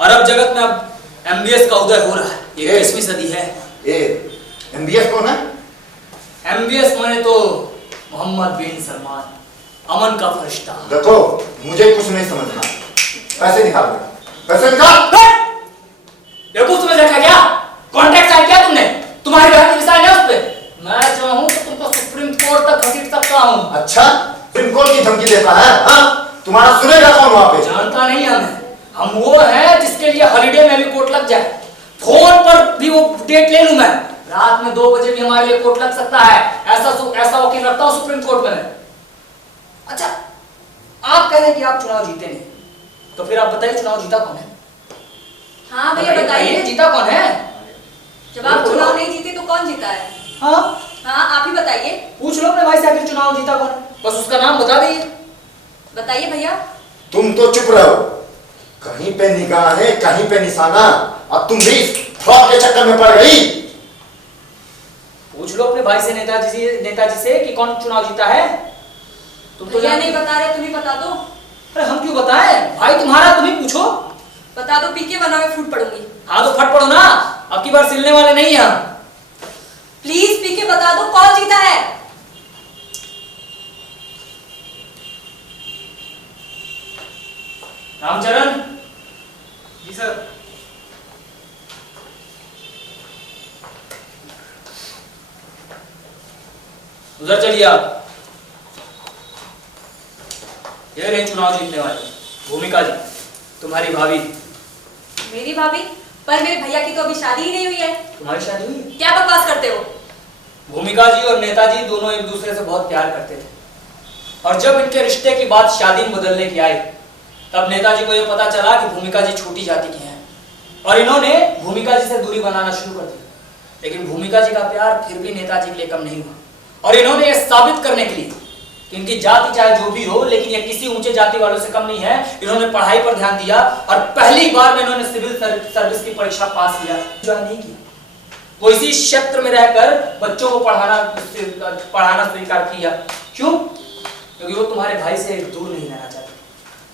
अरब जगत में अब एमबीएस का उदय हो रहा है। ये 21वीं सदी है। एमबीएस कौन है? एमबीएस माने तो मोहम्मद बिन सलमान, अमन का फरिश्ता। देखो मुझे कुछ नहीं समझना, पैसे निकाल, पैसे निकाल। बेवकूफ समझ रखा क्या? कॉन्ट्रैक्ट साइन किया तुमने? तुम्हारी बहन ने साइन है उस पे। मैं चाहूं तो तुमको सुप्रीम कोर्ट तक घसीट सकता हूं। अच्छा, सुप्रीम कोर्ट की धमकी देता है? हाँ, तुम्हारा सुनेगा कौन वहां पे? जानता नहीं हम वो हैं जिसके लिए हॉलिडे में भी कोर्ट लग जाए, फोन पर भी वो डेट ले लूं मैं, रात में 2 बजे भी हमारे लिए कोर्ट लग सकता है। ऐसा वकील रखता हूं सुप्रीम कोर्ट में। अच्छा, आप कह रहे हैं कि आप चुनाव जीते नहीं, तो फिर आप बताइए चुनाव जीता कौन है? हाँ भैया बताइए, जीता कौन है? जब आप चुनाव नहीं जीते तो कौन जीता है? हाँ आप ही बताइए। पूछ लो अपने भाई से आखिर चुनाव जीता कौन है, बस उसका नाम बता दीजिए। बताइए भैया। तुम तो चुप रहो, कहीं पे निगाह है कहीं पे निशाना, और तुम भी फ्रॉड के चक्कर में पड़ गई। पूछ लो अपने भाई से, नेताजी से कि कौन चुनाव जीता है। तुम तो भैया नहीं बता रहे, तुम ही बता दो। अरे हम क्यों बताएं, भाई तुम्हारा, तुम ही पूछो। बता दो, पीके बना मैं फूट पड़ूंगी। हाँ तो फट पड़ो ना, अब की बार सिलने वाले नहीं हैं। प्लीज पीके बता दो कौन जीता है। रामचरण। जी सर। उधर चलिए आप। ये रहे चुनाव जीतने वाले, भूमिका जी, तुम्हारी भाभी। मेरी भाभी? पर मेरे भैया की तो अभी शादी ही नहीं हुई है। तुम्हारी शादी हुई है? क्या बकवास करते हो? भूमिका जी और नेताजी दोनों एक दूसरे से बहुत प्यार करते थे, और जब इनके रिश्ते की बात शादी में बदलने की आई, तब नेताजी को यह पता चला कि भूमिका जी छोटी जाति की हैं, और इन्होंने भूमिका जी से दूरी बनाना शुरू कर दी। लेकिन भूमिका जी का प्यार फिर भी नेताजी के लिए कम नहीं हुआ, और इन्होंने यह साबित करने के लिए कि इनकी जाति चाहे जो भी हो, लेकिन ये किसी ऊंचे जाति वालों से कम नहीं है, इन्होंने पढ़ाई पर ध्यान दिया, और पहली बार में इन्होंने सिविल सर्विस की परीक्षा पास किया, ज्वाइन नहीं किया। वो इसी क्षेत्र में रहकर बच्चों को पढ़ाना स्वीकार किया। क्यों? क्योंकि वो तुम्हारे भाई से दूर नहीं रहना चाहते।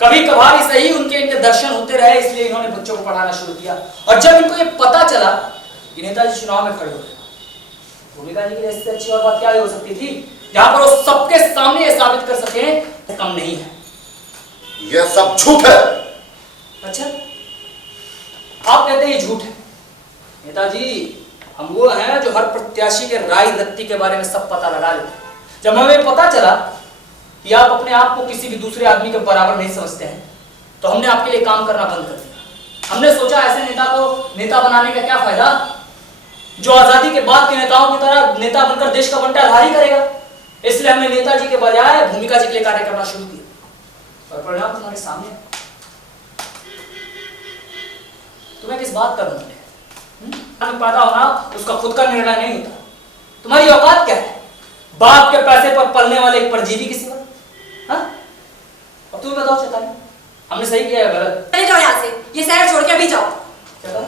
कभी कभार ही सही इनके दर्शन होते रहे, इसलिए इन्होंने बच्चों को पढ़ाना शुरू किया। और जब इनको ये पता चला कि नेताजी चुनाव में खड़े हो गए, भूमिका जी के लिए इससे अच्छी और बात क्या हो सकती थी, जहां पर वो सबके सामने ये साबित कर सके कम नहीं है। यह सब झूठ है। अच्छा, आप कहते हैं ये झूठ है? नेताजी, हम वो हैं जो हर प्रत्याशी के राय रत्ती के बारे में सब पता लगा लेते हैं। जब हमें पता चला कि आप अपने आप को किसी भी दूसरे आदमी के बराबर नहीं समझते हैं, तो हमने आपके लिए काम करना बंद कर दिया। हमने सोचा ऐसे नेता को नेता बनाने का क्या फायदा, जो आजादी के बाद के नेताओं की तरह नेता बनकर देश का बंटाधार ही करेगा। इसलिए हमने नेताजी के बजाय भूमिका जी के लिए कार्य करना शुरू किया, और परिणाम तुम्हारे सामने। तुम्हें किस बात का बंधन है? पैदा होना उसका खुद का निर्णय नहीं होता। तुम्हारी औकात क्या है? बाप के पैसे पर पलने वाले एक परजीवी की सिवा। हाँ? अब तुम बताओ चेताली, हमने सही किया या गलत? चले जाओ यहाँ से, ये शहर छोड़ के अभी जाओ। क्या कहा?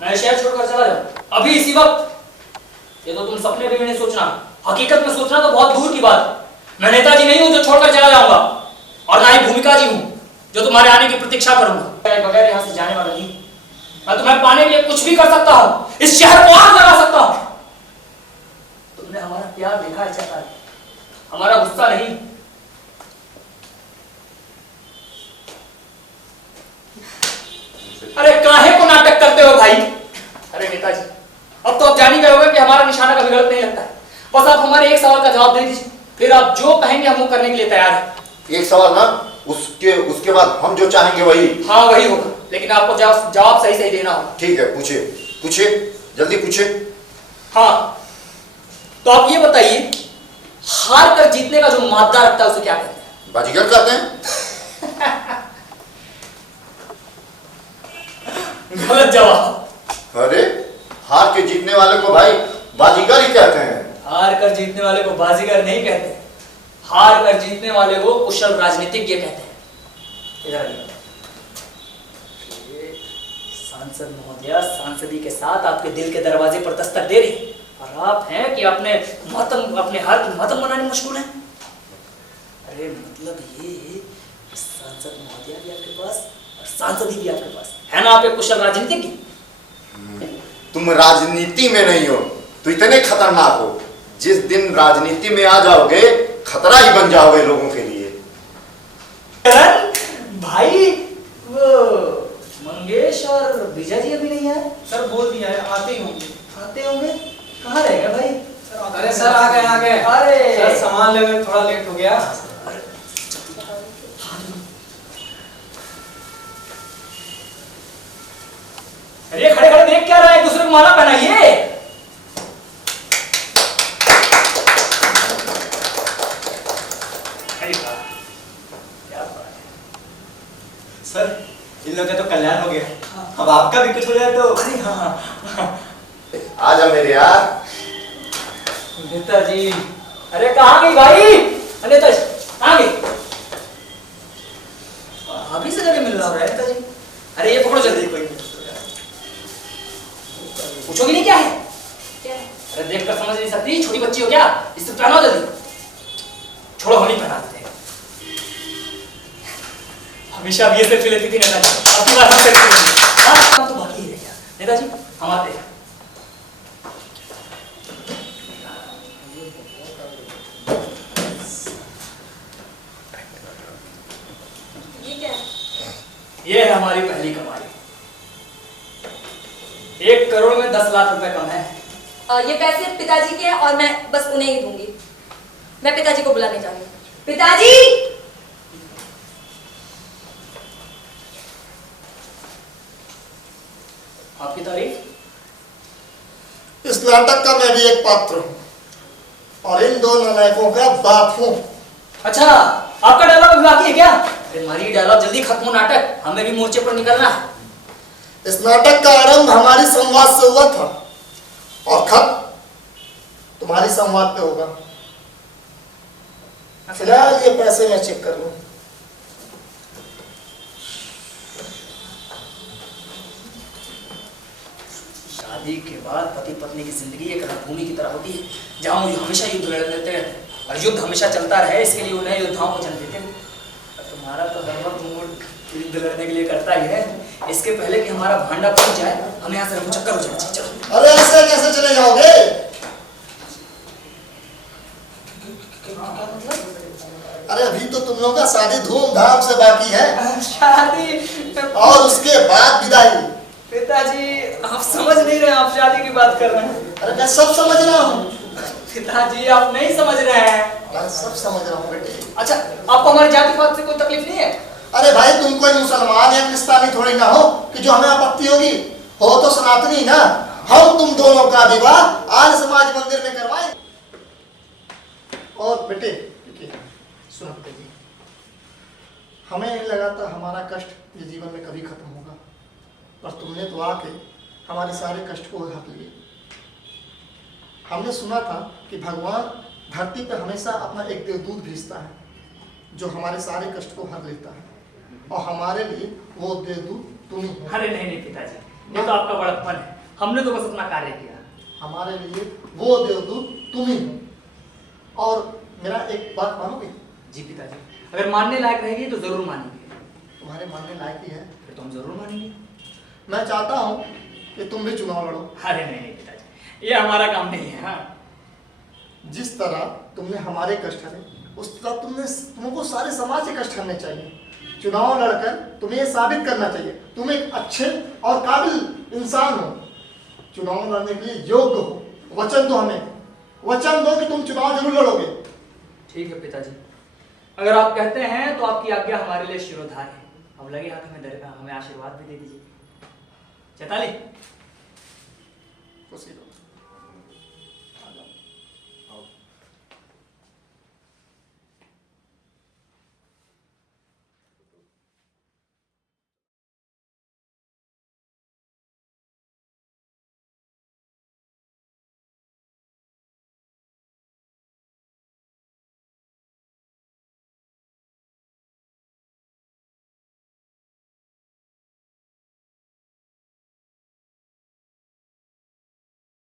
मैं शहर छोड़कर चला जाऊं अभी इसी वक्त? ये तो तुम सपने में भी नहीं सोचना, हकीकत में सोचना तो बहुत दूर की बात है। मैं नेताजी नहीं हूं जो छोड़कर चला जाऊंगा, और ना ही भूमिका जी हूं जो तुम्हारे आने की प्रतीक्षा करूंगा। बगैर यहां से जाने वाला नहीं। मैं तुम्हें पाने के लिए कुछ भी कर सकता हूं, इस शहर को आग लगा सकता हूं। तुमने हमारा प्यार देखा है चेताली, हमारा गुस्सा नहीं। अरे काहे को नाटक करते हो भाई? अरे नेताजी, अब तो आप जान ही गए होंगे कि हमारा निशाना कभी गलत नहीं लगता है। बस आप हमारे एक सवाल का जवाब दे दीजिए, फिर आप जो कहेंगे हम वो करने के लिए तैयार हैं। एक सवाल ना, उसके बाद हम जो चाहेंगे वही। हाँ वही होगा, लेकिन आपको जवाब सही सही देना होगा। ठीक है, पूछिए पूछिए, जल्दी पूछिए। हाँ तो आप ये बताइए, हार कर जीतने का जो मादा रखता है उसे क्या कहते हैं? बाजीगर कहते हैं। गलत जवाब। अरे हार के जीतने वाले को भाई बाजीगर ही कहते हैं। हार कर जीतने वाले को बाजीगर नहीं कहते, हार कर जीतने वाले को कुशल राजनीतिज्ञ कहते हैं। इधर आइए। सांसद महोदया सांसदी के साथ आपके दिल के दरवाजे पर दस्तक दे रही, और आप हैं कि अपने हार की मातम बनाने में मशगूल हैं। अरे मतलब ये सांसद महोदया भी आपके पास और सांसदी भी आपके पास है ना, आप एक कुशल राजनीतिज्ञ। तुम राजनीति में नहीं हो तो इतने खतरनाक हो, जिस दिन राजनीति में आ जाओगे खतरा ही बन जाओगे लोगों के लिए। भाई वो मंगेश और विजय जी अभी नहीं आए? सर बोल दिया है, आते ही होंगे। आते होंगे? कहाँ रह गए भाई? अरे सर आ गए। अरे सर सामान लेने में थोड़ा लेट हो गया। अरे खड़े खड़े देख क्या रहा है, एक दूसरे को माला पहनाइए। सर इन लोगों का तो कल्याण हो गया, अब आपका भी कुछ हो जाए तो। अरे हाँ आजा मेरे यार। नेताजी, अरे कहाँ गई भाई? नेताजी कहाँ गई? अभी से जगह मिल रहा है नेताजी। अरे ये पकड़ो जल्दी, कोई पूछोगी नहीं क्या है? क्या है? अरे देखकर समझ नहीं सकती, छोटी बच्ची हो क्या? इससे पहनाओ जल्दी। छोड़ो, हम ही पहना देते हैं। हमेशा अब ये सेल्फी लेती थी नेताजी, अब की बार हम सेल्फी लेंगे। हाँ, काम तो बाकी ही रह गया। नेताजी हम आते हैं। ये क्या है? ये है हमारी पहली कमाई। 1 करोड़ में 10 लाख रुपए कम है। ये पैसे पिताजी के हैं और मैं बस उन्हें ही दूंगी। मैं पिताजी को बुलाने जा रही हूँ। पिताजी! आपकी तारीफ? इस नाटक का मैं भी एक पात्र हूँ और इन दो नालायकों का बाप हूँ। अच्छा, आपका डायलॉग अभी बाकी है क्या? अरे मारी डायलॉग, जल्दी खत्म हो नाटक, हमें भी मोर्चे पर निकलना है। इस नाटक का आरंभ हमारी संवाद से हुआ था और खत्म तुम्हारी संवाद पे होगा। फिलहाल ये पैसे मैं चेक कर लूं। शादी के बाद पति पत्नी की जिंदगी एक रणभूमि की तरह होती है, जहां वो हमेशा युद्ध लड़ते रहते हैं और युद्ध हमेशा चलता रहे, इसके लिए उन्हें योद्धाओं को जन्म देते हैं। तुम्हारा तो हर वक्त मूड युद्ध लड़ने के लिए करता ही है। इसके पहले कि हमारा भांडा पहुंच जाए, हमें यहाँ से चक्कर हो जाना चाहिए। चलो। अरे ऐसे कैसे चले जाओगे? अरे अभी तो तुम लोगों का शादी धूमधाम से बाकी है शादी और उसके बाद विदाई। पिताजी आप समझ नहीं रहे, आप शादी की बात कर रहे हैं। अरे मैं सब समझ रहा हूँ। पिताजी आप नहीं समझ रहे हैं। मैं सब समझ रहा हूँ बेटे। अच्छा, आपको हमारी जाति पात से कोई तकलीफ नहीं है? अरे भाई तुम कोई मुसलमान या क्रिस्तानी थोड़ी ना हो कि जो हमें आपत्ति होगी। हो तो सनातनी ना। हम तुम दोनों का विवाह आर्य समाज मंदिर में करवाएं। और बेटे सुनो बेटे जी, हमें नहीं लगा था हमारा कष्ट ये जीवन में कभी खत्म होगा, पर तुमने तो आके हमारे सारे कष्ट को हक लिए। हमने सुना था कि भगवान धरती पर हमेशा अपना एक देवदूत भेजता है जो हमारे सारे कष्ट को हर लेता है, और हमारे लिए वो देवदूत तुम ही हो। अरे नहीं पिताजी, ये तो आपका बड़प्पन है। हमने तो बस अपना कार्य किया। हमारे लिए वो देवदूत तुम ही हो। और मेरा एक बात मानोगे? जी पिताजी, अगर मानने लायक रहेगी तो जरूर मानेंगे। तुम्हारे मानने लायक ही है फिर तो हम जरूर मानेंगे। मैं चाहता हूँ कि तुम भी चुनाव लड़ो। अरे नहीं पिताजी, ये हमारा काम नहीं है। हाँ, जिस तरह तुमने हमारे कष्ट हरे, उस तरह तुमको सारे समाज के कष्ट हरने चाहिए। चुनाव लड़कर तुम्हें ये साबित करना चाहिए तुम एक अच्छे और काबिल इंसान हो, चुनाव लड़ने के लिए योग्य हो। वचन दो हमें, वचन दो कि तुम चुनाव जरूर लड़ोगे। ठीक है पिताजी, अगर आप कहते हैं तो आपकी आज्ञा हमारे लिए शिरोधार्य है। अब लगे हाथ हमें आशीर्वाद भी दे दीजिए। चैताली, खुशी रहो।